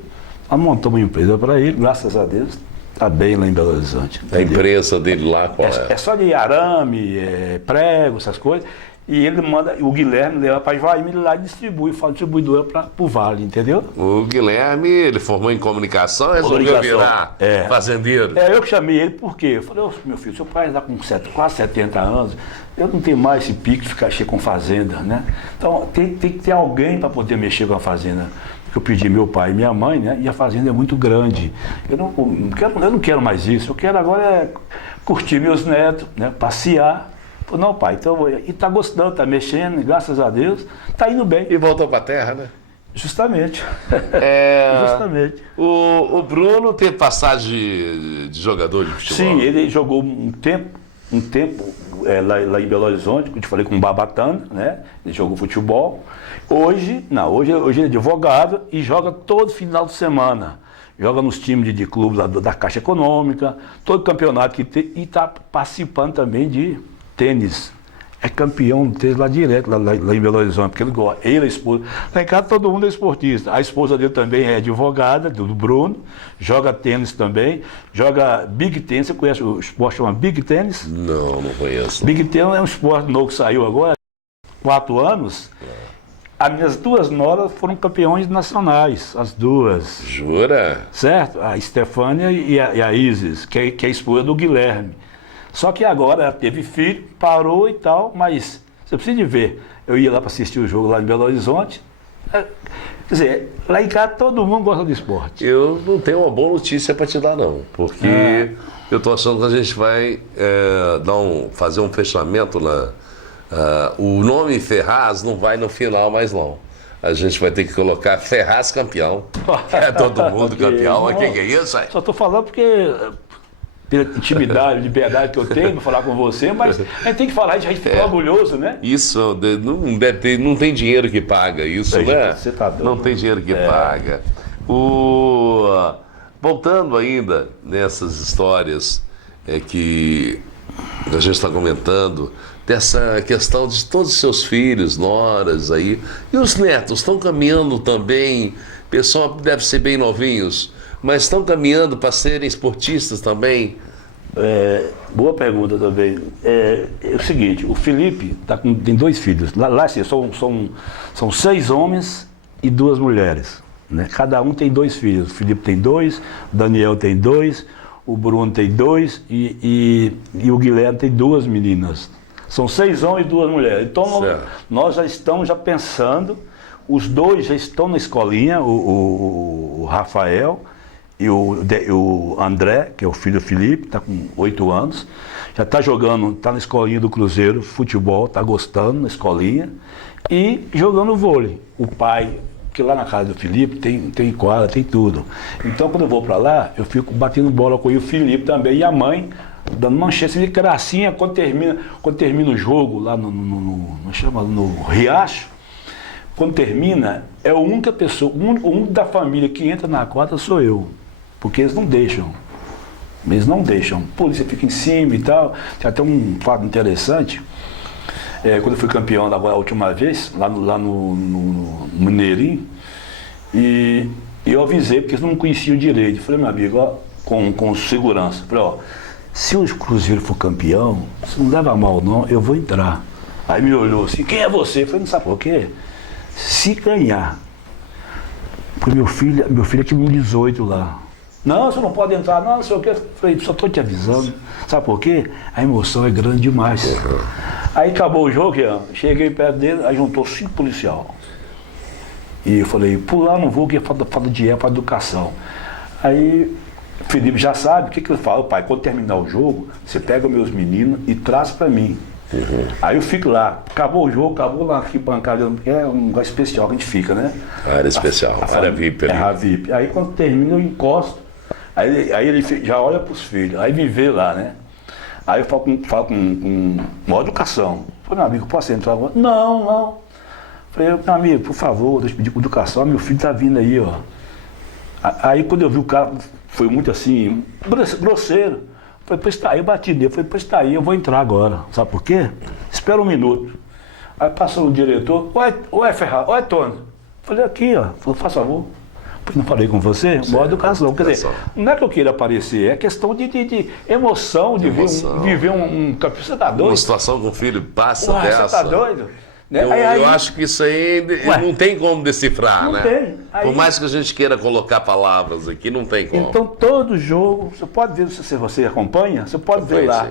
montamos uma empresa para ele, graças a Deus. Está bem lá em Belo Horizonte. A empresa dele lá, qual é? É só de arame, prego, essas coisas. E ele manda, o Guilherme leva para Ivaí lá e distribui, fala distribuidora para o Vale, entendeu? O Guilherme, ele formou em comunicação, resolveu virar fazendeiro. Eu que chamei ele, por quê? Eu falei, meu filho, seu pai está com quase 70 anos, eu não tenho mais esse pique de ficar mexer com fazenda, né? Então tem que ter alguém para poder mexer com a fazenda. Eu pedi meu pai e minha mãe, né? E a fazenda é muito grande. Eu não quero mais isso. Eu quero agora curtir meus netos, né? Passear. Falei, não, pai, então e tá gostando, tá mexendo, graças a Deus, tá indo bem. E voltou para a terra, né? Justamente. Justamente. O Bruno teve passagem de jogador de futebol? Sim, ele jogou um tempo lá em Belo Horizonte, que eu te falei com o Babatana, né? Ele jogou futebol. Hoje ele é advogado e joga todo final de semana. Joga nos times de clubes da Caixa Econômica, todo campeonato que tem, e está participando também de tênis. É campeão de tênis lá direto, lá em Belo Horizonte, porque ele gosta. Ele, a esposa. Lá em casa todo mundo é esportista. A esposa dele também é advogada, do Bruno, joga tênis também, joga big tênis. Você conhece o esporte chama big tênis? Não conheço. Big tênis é um esporte novo que saiu agora, 4 anos. As minhas 2 noras foram campeões nacionais, as 2. Jura? Certo? A Estefânia e a Isis, que é a esposa do Guilherme. Só que agora ela teve filho, parou e tal, mas você precisa de ver. Eu ia lá para assistir o jogo lá em Belo Horizonte. Quer dizer, lá em casa todo mundo gosta de esporte. Eu não tenho uma boa notícia para te dar, não. Porque eu estou achando que a gente vai fazer um fechamento na... o nome Ferraz não vai no final mais não. A gente vai ter que colocar Ferraz campeão. É todo mundo campeão. Mas que é isso aí? Só estou falando porque pela intimidade, liberdade que eu tenho para falar com você, mas a gente tem que falar, a gente fica orgulhoso, né? Isso, não tem dinheiro que paga isso, né? Você tá doido. Não tem dinheiro que paga. Voltando ainda nessas histórias que a gente está comentando, dessa questão de todos os seus filhos, noras aí, e os netos estão caminhando também, pessoal deve ser bem novinhos, mas estão caminhando para serem esportistas também? Boa pergunta também. É o seguinte, o Felipe tem 2 filhos, lá assim, são 6 homens e 2 mulheres, né? Cada um tem 2 filhos, o Felipe tem 2, o Daniel tem 2, o Bruno tem 2 e o Guilherme tem 2 meninas. São 6 homens e 2 mulheres. Então Certo. nós já estamos pensando, os 2 já estão na escolinha, o Rafael e o André, que é o filho do Felipe, está com 8 anos. Já está jogando, está na escolinha do Cruzeiro, futebol, está gostando na escolinha. E jogando vôlei. O pai, que lá na casa do Felipe tem quadra, tem tudo. Então quando eu vou para lá, eu fico batendo bola com o Felipe também. E a mãe dando manchete de gracinha quando termina o jogo lá no Riacho. Quando termina, é a única pessoa, o único da família que entra na quadra sou eu. Porque eles não deixam. Eles não deixam. A polícia fica em cima e tal. Tem até um fato interessante. Quando eu fui campeão agora a última vez, lá no Mineirinho, e eu avisei, porque eles não me conheciam direito. Eu falei, meu amigo, ó, com segurança, falei, ó, se o Cruzeiro for campeão, se não leva mal não, eu vou entrar. Aí me olhou assim, quem é você? Eu falei, não sabe por quê? Se ganhar, porque meu filho é que 18 lá. Não, você não pode entrar, não sei o quê. Eu falei, só estou te avisando. Sabe por quê? A emoção é grande demais. Aí acabou o jogo, cheguei perto dele, aí juntou 5 policiais. E eu falei, pular não vou, que é falta de educação. Aí o Felipe já sabe, o que ele fala? Pai, quando terminar o jogo, você pega meus meninos e traz para mim. Aí eu fico lá, acabou o jogo, acabou lá aqui bancada, é um lugar especial que a gente fica, né? Área especial, área VIP. É a VIP. Aí quando termina eu encosto, aí ele já olha para os filhos, aí me vê lá, né? Aí eu falo com maior educação. Falei, meu amigo, posso entrar agora? Não. Falei, meu amigo, por favor, deixa eu pedir com educação, meu filho tá vindo aí, ó. Aí quando eu vi o cara, foi muito assim, grosseiro. Falei, pois tá aí, eu bati nele. Falei, pois tá aí, eu vou entrar agora. Sabe por quê? Espera um minuto. Aí passou o diretor, oi Ferraz, oi Tony. Falei, aqui, ó, falei, faz favor. Não falei com você? Boa educação. Quer dizer, não é que eu queira aparecer, é questão de emoção, de viver um campeonato. Você tá doido? Uma situação com o filho passa Ué, dessa. você tá doido? Né? Eu acho que isso aí não tem como decifrar, não né? Tem. Por mais que a gente queira colocar palavras aqui, não tem como. Então todo jogo, você pode ver, se você acompanha, você pode ver lá.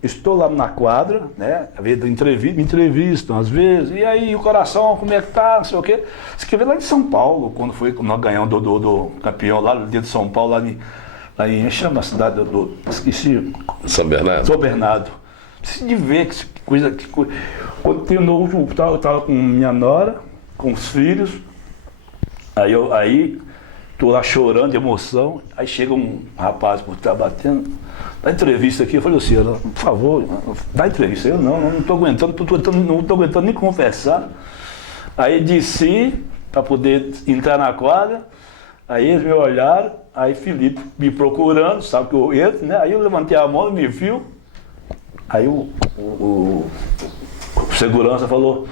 Estou lá na quadra, né? Às vezes me entrevistam, às vezes, e aí o coração, como é que tá, não sei o quê. Você quer ver lá em São Paulo, quando nós ganhamos do campeão lá dentro de São Paulo, lá em chama a cidade esqueci. São Bernardo? São Bernardo. Precisa de ver que coisa. Quando tem no último, eu estava com minha nora, com os filhos, aí tô lá chorando de emoção, aí chega um rapaz por estar batendo. Dá entrevista aqui, eu falei, senhora, por favor, dá entrevista. Eu não estou aguentando, não estou aguentando nem conversar. Aí desci para poder entrar na quadra, aí eles me olharam, aí Felipe me procurando, sabe que eu entro, né? Aí eu levantei a mão, me viu, aí o segurança falou,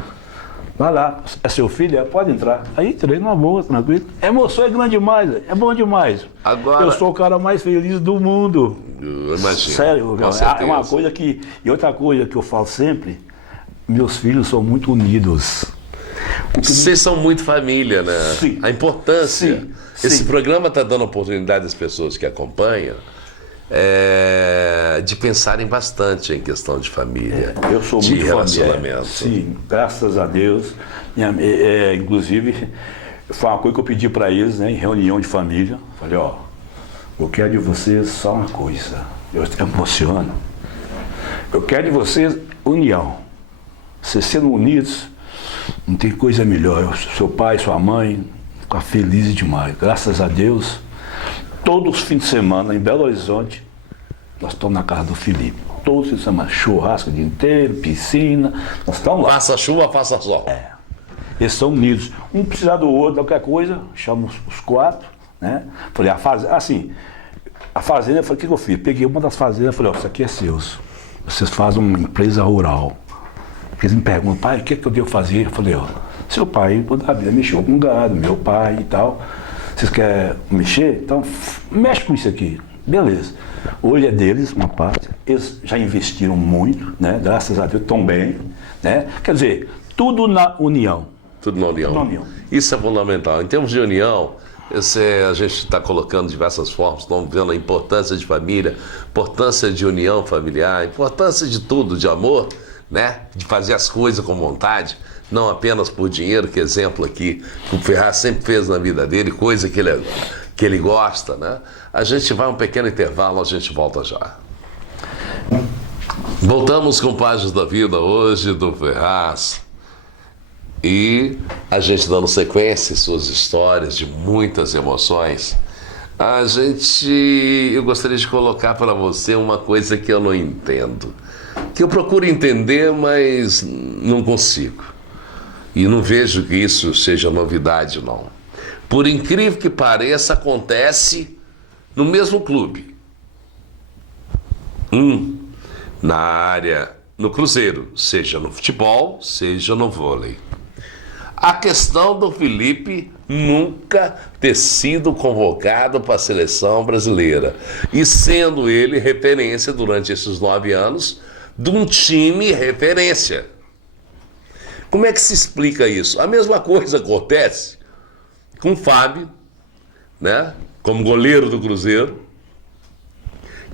vai lá, é seu filho? Pode entrar. Aí entrei numa boa, tranquilo. A emoção é grande demais, é bom demais. Agora, eu sou o cara mais feliz do mundo. Eu imagino. Sério, é uma coisa que. E outra coisa que eu falo sempre, meus filhos são muito unidos. Vocês são muito família, né? Sim. A importância. Sim. Esse programa está dando oportunidade às pessoas que acompanham de pensarem bastante em questão de família. Eu sou de muito relacionamento. Sim, graças a Deus. Inclusive, foi uma coisa que eu pedi para eles, né, em reunião de família. Falei, ó, eu quero de vocês só uma coisa. Eu emociono. Eu quero de vocês união. Vocês sendo unidos, não tem coisa melhor. Seu pai, sua mãe, ficar felizes demais. Graças a Deus. Todos os fins de semana, em Belo Horizonte, nós estamos na casa do Felipe. Todos os fins de semana, churrasco o dia inteiro, piscina, nós estamos lá. Faça chuva, faça sol. Eles são unidos. Um precisar do outro, qualquer coisa, chama os 4, né? Falei, a fazenda, eu falei, o que eu fiz? Peguei uma das fazendas e falei, ó, isso aqui é seus. Vocês fazem uma empresa rural. Eles me perguntam, pai, o que eu devo fazer? Eu falei, ó, seu pai, toda a vida mexeu com gado, meu pai e tal. Vocês querem mexer? Então, mexe com isso aqui. Beleza. Hoje é deles, uma parte. Eles já investiram muito, né? Graças a Deus, estão bem, né? Quer dizer, tudo na união. Tudo na união. Tudo na união. Isso é fundamental. Em termos de união, a gente está colocando diversas formas, estamos vendo a importância de família, importância de união familiar, importância de tudo, de amor, né? De fazer as coisas com vontade, não apenas por dinheiro, que exemplo aqui o Ferraz sempre fez na vida dele, coisa que ele gosta, né? A gente vai um pequeno intervalo, a gente volta já. Voltamos com Páginas da Vida hoje do Ferraz. E a gente dando sequência em suas histórias de muitas emoções, eu gostaria de colocar para você uma coisa que eu não entendo, que eu procuro entender, mas não consigo. E não vejo que isso seja novidade, não. Por incrível que pareça, acontece no mesmo clube. Na área, no Cruzeiro, seja no futebol, seja no vôlei. A questão do Felipe nunca ter sido convocado para a seleção brasileira. E sendo ele referência durante esses 9 anos de um time referência. Como é que se explica isso? A mesma coisa acontece com o Fábio, né? Como goleiro do Cruzeiro.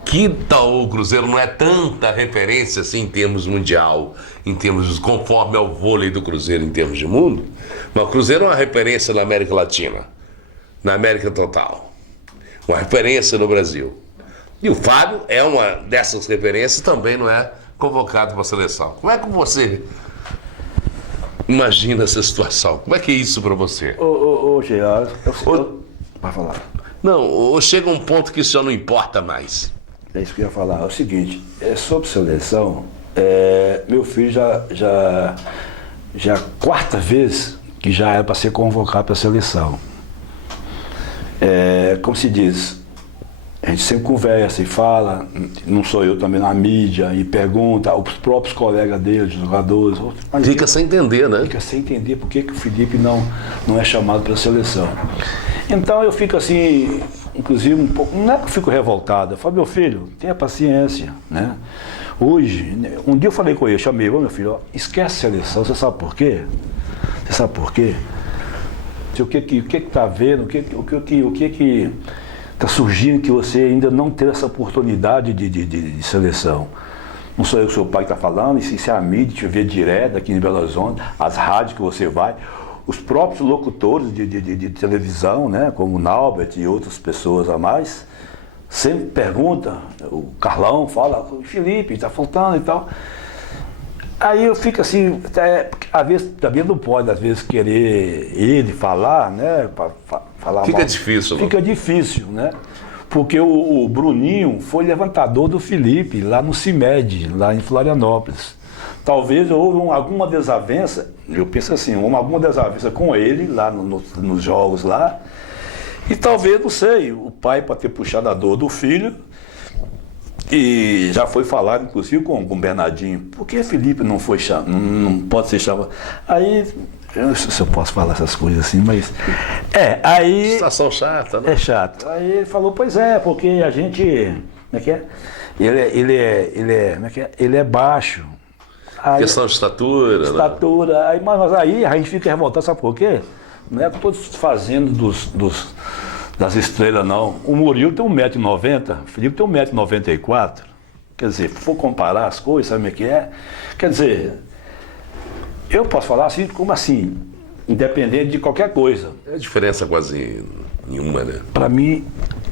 Que tal o Cruzeiro não é tanta referência assim em termos mundial, em termos conforme ao vôlei do Cruzeiro em termos de mundo, mas o Cruzeiro é uma referência na América Latina, na América total, uma referência no Brasil. E o Fábio é uma dessas referências, também não é convocado para a seleção. Como é que você imagina essa situação? Como é que é isso para você? Geraldo, vai falar. Não, ou chega um ponto que isso já não importa mais. É isso que eu ia falar. É o seguinte, sobre seleção, meu filho já a quarta vez que já era para ser convocado para a seleção. Como se diz, a gente sempre conversa e fala, não sou eu também na mídia, e pergunta os próprios colegas dele, os jogadores. Fica sem entender, né? Fica sem entender por que o Felipe não é chamado para a seleção. Então eu fico assim, inclusive um pouco, não é que eu fico revoltado, eu falo, meu filho, tenha paciência, né? Hoje, um dia eu falei com ele, chamei, meu filho, ó, esquece a seleção, você sabe por quê? Você sabe por quê? O que está vendo, o que está surgindo que você ainda não teve essa oportunidade de seleção? Não sou eu que seu pai está falando, isso é a mídia, te vê direto aqui em Belo Horizonte, as rádios que você vai, os próprios locutores de televisão, né, como o Naubert e outras pessoas a mais, sempre pergunta, o Carlão fala, Felipe, está faltando e tal. Aí eu fico assim, às vezes também não pode, às vezes, querer ele falar, né, falar Fica mal. difícil, Fica difícil, né? Porque o Bruninho foi levantador do Felipe lá no CIMED, lá em Florianópolis. Talvez houve alguma desavença, eu penso assim, alguma desavença com ele lá nos jogos lá. E talvez, não sei, o pai pode ter puxado a dor do filho. E já foi falado, inclusive, com o Bernardinho. Por que Felipe não pode ser chamado? Aí, eu não sei se eu posso falar essas coisas assim, mas... aí... Situação chata, né? É chato. Aí ele falou, pois é, porque a gente... Como é que é? Ele é baixo. Aí, questão de estatura, né? Aí, mas aí a gente fica revoltado, sabe por quê? Não é que estou desfazendo das estrelas, não. O Murilo tem 1,90m, o Felipe tem 1,94m. Quer dizer, se for comparar as coisas, sabe o que é? Quer dizer, eu posso falar assim, como assim? Independente de qualquer coisa. É diferença quase nenhuma, né? Para mim,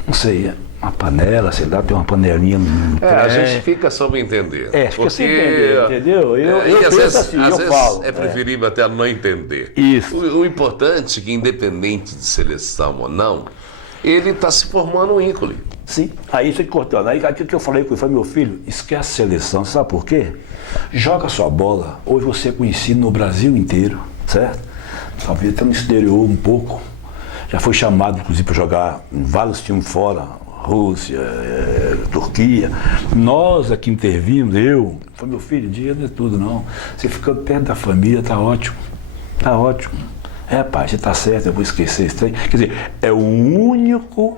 não sei, uma panela, sei lá, tem uma panelinha. A gente fica sob entender. Fica sem entender, entendeu? Eu às vezes, assim, falo. É preferível até não entender. Isso. O importante é que, independente de seleção ou não, ele está se formando um ícone. Sim, aí você cortando. Aí aquilo que eu falei com ele, foi, meu filho, esquece a seleção, sabe por quê? Joga sua bola. Hoje você é conhecido no Brasil inteiro, certo? Talvez até no exterior um pouco. Já foi chamado, inclusive, para jogar em vários times fora, Rússia, Turquia. Nós aqui intervimos, falei, meu filho, dinheiro não é tudo não. Você ficando perto da família, tá ótimo. Tá ótimo. Pai, você tá certo, eu vou esquecer isso aí. Quer dizer, é o único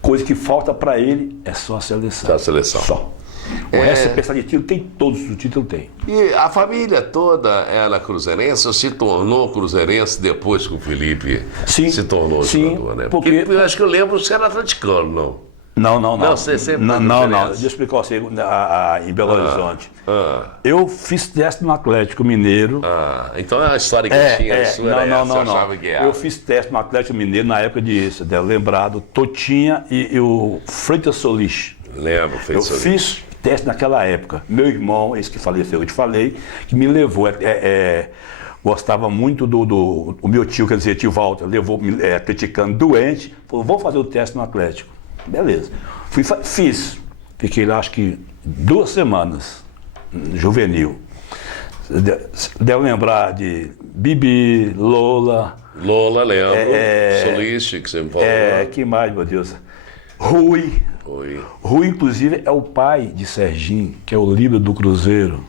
coisa que falta para ele é só a seleção. Só a seleção. Só. O resto, você pensar de título, tem todos os títulos, tem. E a família toda era cruzeirense ou se tornou cruzeirense depois que o Felipe se tornou jogador, né? Porque eu acho que eu lembro, você era atleticano, não? Não. Não, você sempre Não. Deixa eu explicar você em Belo Horizonte. Eu fiz teste no Atlético Mineiro. Então é uma história que tinha sua, não. achava que era. Eu fiz teste no Atlético Mineiro na época lembrado, Totinha e o Freitas Solis. Lembro, Freitas Solis. Eu fiz teste naquela época. Meu irmão, esse que faleceu, eu te falei, que me levou. Gostava muito o meu tio, quer dizer, tio Walter, levou atleticano doente, falou, vou fazer o teste no Atlético. Beleza. Fiz. Fiquei lá, acho que 2 semanas, juvenil. Deve lembrar de Bibi, Lola. Lola, lembro. Soliste, que você me falou. Que mais, meu Deus? Rui. Rui, inclusive, é o pai de Serginho, que é o líder do Cruzeiro.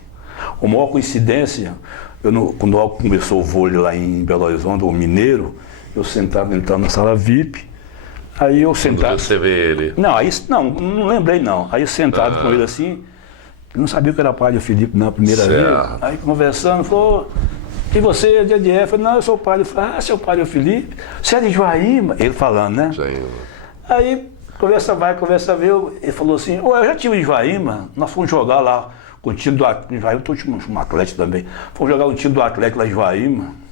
A maior coincidência, quando começou o vôlei lá em Belo Horizonte, o Mineiro, eu sentado entrando na sala VIP, aí eu sentado... Quando você vê ele? Não lembrei não. Aí sentado com ele assim, eu não sabia que era pai do Felipe na primeira vez. Aí conversando, falou, e você, de Eu falei, não, eu sou o pai do Felipe. Ah, seu pai do Felipe? Você é de Joaíma? Ele falando, né? Joaíma. Aí, conversa vai, conversa veio, ele falou assim, eu já tive em Joaíma, nós fomos jogar lá com o time do Atlético, eu estou um Atlético também, fomos jogar o time do Atlético lá em Joaíma.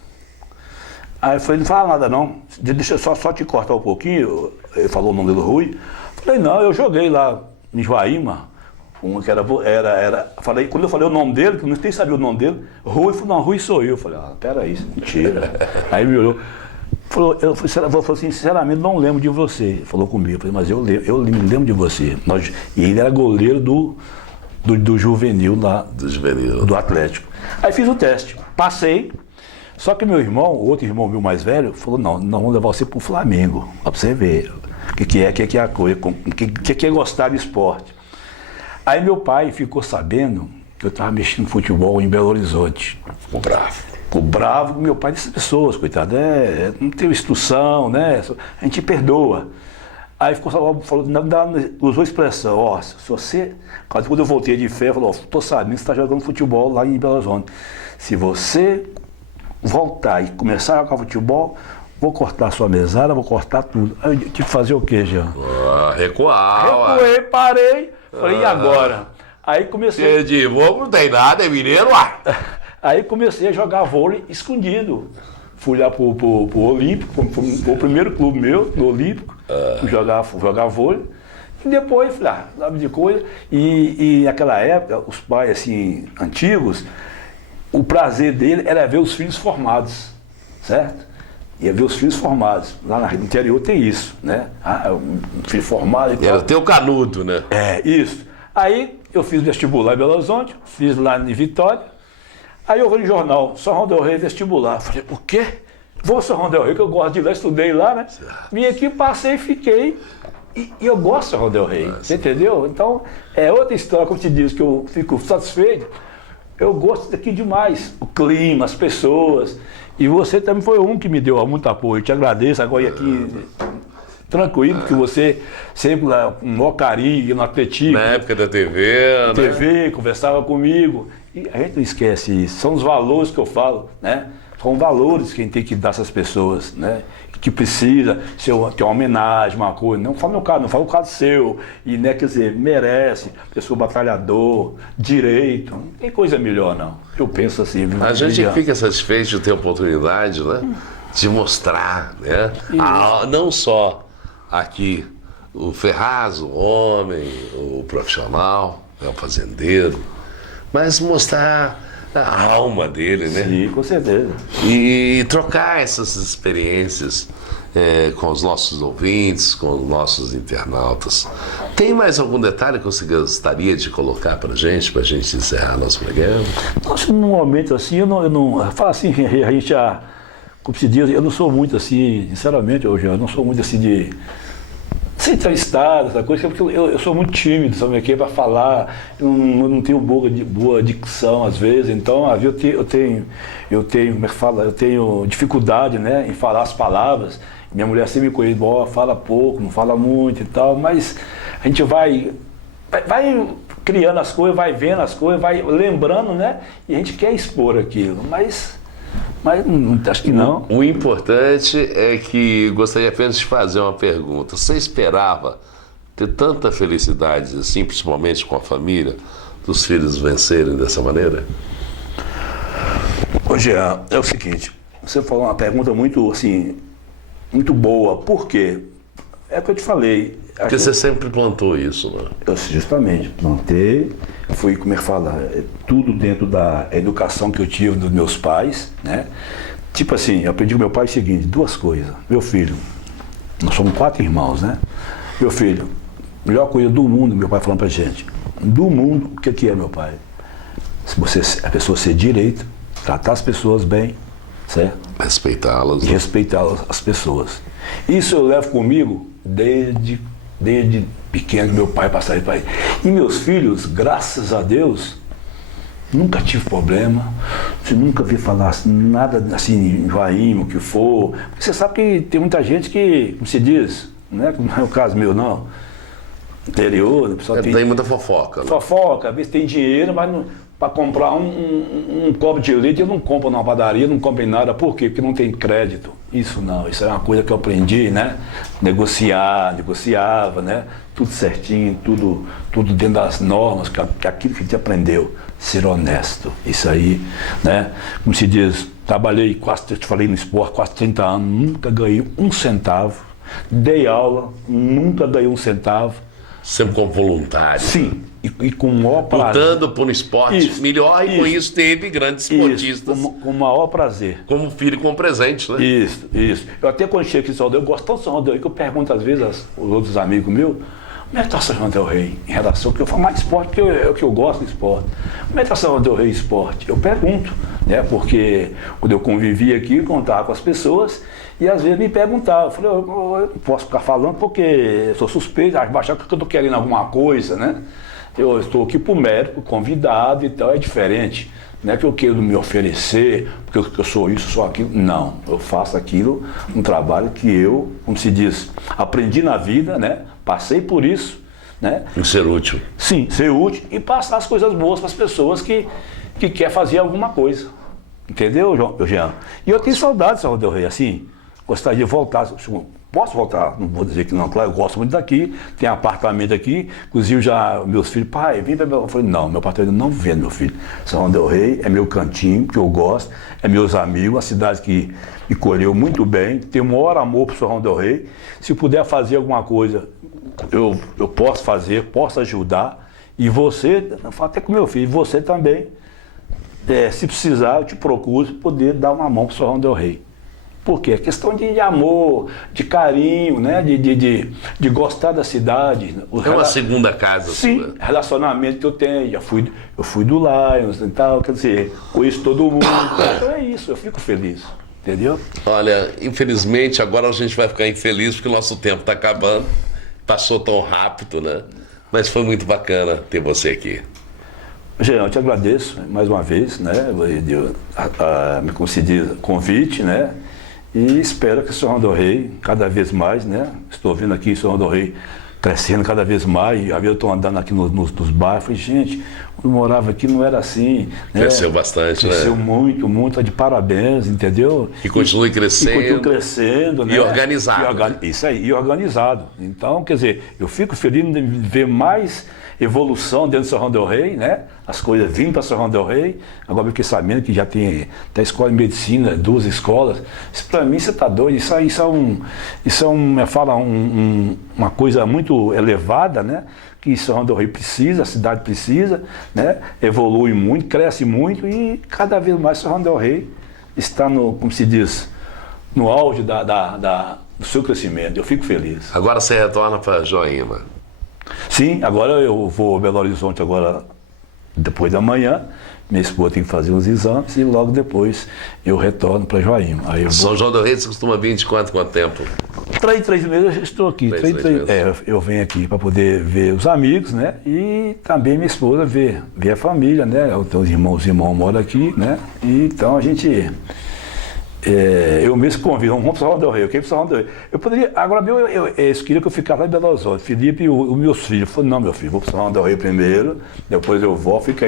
Aí eu falei, não fala nada não, deixa eu só te cortar um pouquinho, ele falou o nome do Rui. Falei, não, eu joguei lá em Joaíma, falei, quando eu falei o nome dele, que eu nem sabia o nome dele, Rui, falou, não, Rui sou eu. Eu falei, peraí, mentira. Aí ele me olhou. Eu falei assim, sinceramente, não lembro de você. Ele falou comigo, eu falei, mas eu me lembro de você. E ele era goleiro do juvenil lá, do Atlético. Aí fiz o teste, passei, só que meu irmão, outro irmão meu mais velho, falou, não, nós vamos levar você pro Flamengo, pra você ver o que é a coisa, o que é gostar de esporte. Aí meu pai ficou sabendo que eu estava mexendo no futebol em Belo Horizonte. Ficou bravo com meu pai dessas pessoas, coitado. Não tem instrução, né? A gente perdoa. Aí falou, usou a expressão, se você. Quando eu voltei de fé, falou, tô sabendo que você está jogando futebol lá em Belo Horizonte. Se você voltar e começar a jogar futebol, vou cortar a sua mesada, vou cortar tudo. Aí eu tive que fazer o quê, Jean? Recuar. Recuei, parei. Falei, e agora? Aí comecei. De novo não tem nada, é mineiro, Aí comecei a jogar vôlei escondido. Fui lá pro Olímpico, foi o primeiro clube meu, no Olímpico, fui jogar vôlei. E depois, falei, sabe de coisa. E naquela época, os pais assim, antigos, o prazer dele era ver os filhos formados, certo? Ia ver os filhos formados. Lá no interior tem isso, né? Um filho formado e tal. Era teu canudo, né? Isso. Aí eu fiz vestibular em Belo Horizonte, fiz lá em Vitória. Aí eu vi no jornal, São João del Rei vestibular. Falei, o quê? Vou São João del Rei, que eu gosto de lá, estudei lá, né? Vim aqui, passei, fiquei. E eu gosto de São João del Rei, você entendeu? Então, é outra história, como te disse, que eu fico satisfeito. Eu gosto daqui demais. O clima, as pessoas. E você também foi um que me deu muito apoio. Eu te agradeço agora aqui, tranquilo, porque você sempre lá, com o maior carinho, no atletismo. Na época da TV, né? Conversava comigo. E a gente não esquece isso. São os valores que eu falo, né? São valores que a gente tem que dar a essas pessoas, né? Que precisa ter uma homenagem, uma coisa. Não falo meu caso, não falo o caso seu. E, né, quer dizer, merece, pessoa batalhador, direito. Não tem coisa melhor, não. Eu penso assim. A gente fica satisfeito de ter a oportunidade, né? De mostrar, né? Não só aqui o Ferraz, o homem, o profissional, o fazendeiro, mas mostrar a alma dele, né? Sim, com certeza. E trocar essas experiências com os nossos ouvintes, com os nossos internautas. Tem mais algum detalhe que você gostaria de colocar pra gente encerrar nosso programa? Nossa, num momento assim, eu não fala assim, a gente já, como se diz, eu não sou muito assim, sinceramente, hoje eu não sou muito assim de ser entrevistado, essa coisa, porque eu sou muito tímido, sabe aqui, para falar, eu não tenho boa dicção às vezes, então eu tenho, como é que fala, eu tenho dificuldade, né, em falar as palavras. Minha mulher sempre me conhece, fala pouco, não fala muito e tal, mas a gente vai criando as coisas, vai vendo as coisas, vai lembrando, né, e a gente quer expor aquilo, mas acho que não. O importante é que gostaria apenas de fazer uma pergunta. Você esperava ter tanta felicidade assim, principalmente com a família, dos filhos vencerem dessa maneira? Ô Jean, é o seguinte, você falou uma pergunta muito, assim, muito boa. Por quê? É o que eu te falei. Porque você sempre plantou isso, né? Eu justamente plantei, fui, como é que fala, tudo dentro da educação que eu tive dos meus pais, né? Tipo assim, eu aprendi com meu pai o seguinte, duas coisas. Meu filho, nós somos 4 irmãos, né? Meu filho, melhor coisa do mundo, meu pai falando pra gente, do mundo, o que é, meu pai? Se você, a pessoa ser direito, tratar as pessoas bem, certo? Respeitá-las. E respeitar as pessoas. Isso eu levo comigo desde pequeno, meu pai passava para ele. E meus filhos, graças a Deus, nunca tive problema. Você nunca vi falar nada assim, joaíma, o que for. Porque você sabe que tem muita gente que, como se diz, né? Como não é o caso meu, não. Interior, o pessoal tem muita fofoca. Né? Fofoca, às vezes tem dinheiro, mas para comprar um copo de leite eu não compro numa padaria, não compro em nada. Por quê? Porque não tem crédito. Isso não, isso é uma coisa que eu aprendi, né? Negociava, né? Tudo certinho, tudo dentro das normas, que aquilo que a gente aprendeu, ser honesto. Isso aí, né? Como se diz, trabalhei quase, eu te falei no esporte, quase 30 anos, nunca ganhei um centavo. Dei aula, nunca ganhei um centavo. Sempre como voluntário. Sim, e com o maior prazer. Lutando por um esporte melhor e com isso teve grandes esportistas. Com o maior prazer. Como filho com presente, né? Isso. Eu até quando chego aqui em São Del Rey, eu gosto tanto de São Del Rey que eu pergunto às vezes aos outros amigos meus, como é que está São João del Rey em relação, porque eu falo mais esporte, porque é o que eu gosto de esporte. Como é que está São João del Rey esporte? Eu pergunto, né? Porque quando eu convivi aqui, eu contava com as pessoas e às vezes me perguntavam. Eu falei, eu não posso ficar falando porque eu sou suspeito, achar que eu estou querendo alguma coisa, né? Eu estou aqui por mérito, convidado e tal, é diferente. Não é que eu quero me oferecer, porque eu sou isso, sou aquilo. Não, eu faço aquilo, um trabalho que eu, como se diz, aprendi na vida, né? Passei por isso, né? E ser útil. Sim, ser útil e passar as coisas boas para as pessoas que quer fazer alguma coisa. Entendeu, Jean? E eu tenho saudade de São João del Rey, assim, gostaria de voltar. Posso voltar, não vou dizer que não, claro, eu gosto muito daqui, tem apartamento aqui, inclusive já meus filhos, pai, vem para meu. Eu falei, não, meu apartamento não vende, meu filho. São João del Rey é meu cantinho, que eu gosto, é meus amigos, uma cidade que me colheu muito bem, tenho o maior amor para São João del Rey. Se puder fazer alguma coisa, eu posso fazer, posso ajudar. E você, eu falo até com meu filho, você também, se precisar, eu te procuro poder dar uma mão para São João del Rey. Por quê? É questão de amor, de carinho, né? de gostar da cidade. É uma segunda casa. Sim, sua. Relacionamento que eu tenho. Eu fui do Lions e tal, quer dizer, conheço todo mundo. Então é isso, eu fico feliz. Entendeu? Olha, infelizmente agora a gente vai ficar infeliz porque o nosso tempo está acabando. Passou tão rápido, né? Mas foi muito bacana ter você aqui. Jean, eu te agradeço mais uma vez, né? Me conceder convite, né? E espero que São João del Rey, cada vez mais, né? Estou vendo aqui São João del Rey crescendo cada vez mais. E eu estou andando aqui nos bairros. Falei, gente, quando eu morava aqui não era assim. Né? Cresceu bastante, Cresceu né? muito, tá de parabéns, entendeu? E continue crescendo. E continue crescendo, né? E organizado. Isso aí, e organizado. Então, quer dizer, eu fico feliz de ver mais evolução dentro de São João del Rey, né? As coisas vindo para São João del Rey. Agora eu fiquei sabendo que já tem até escola de medicina, 2 escolas. Isso para mim, você está doido. Isso é uma coisa muito elevada, né? Que São João del Rey precisa, a cidade precisa, né? Evolui muito, cresce muito e cada vez mais São João del Rey está no, como se diz, no auge do seu crescimento. Eu fico feliz. Agora você retorna para Joaíma. Sim, agora eu vou a Belo Horizonte agora, depois da manhã. Minha esposa tem que fazer uns exames e logo depois eu retorno para Joaíma. Aí eu São João del Rey você costuma vir de quanto tempo? 3 meses eu estou aqui. Eu venho aqui para poder ver os amigos, né? E também minha esposa ver a família, né? Os irmãos moram aqui, né? E então a gente... eu mesmo convido, vamos para São João del Rey, eu quero ir para São João del Rey. Eu poderia, agora eu queria que eu ficasse lá em Belo Horizonte. Felipe e os meus filhos, falei, não meu filho, vou para São João del Rey primeiro, depois eu vou ficar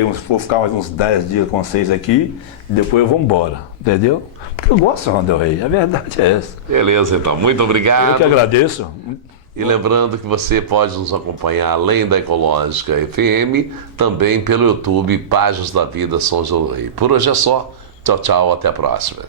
mais uns 10 dias com vocês aqui, depois eu vou embora, entendeu? Porque eu gosto de São João del Rey, a verdade é essa. Beleza então, muito obrigado. Eu que agradeço. E lembrando que você pode nos acompanhar, além da Ecológica FM, também pelo YouTube, Páginas da Vida São João do Rei. Por hoje é só. Tchau, tchau, até a próxima.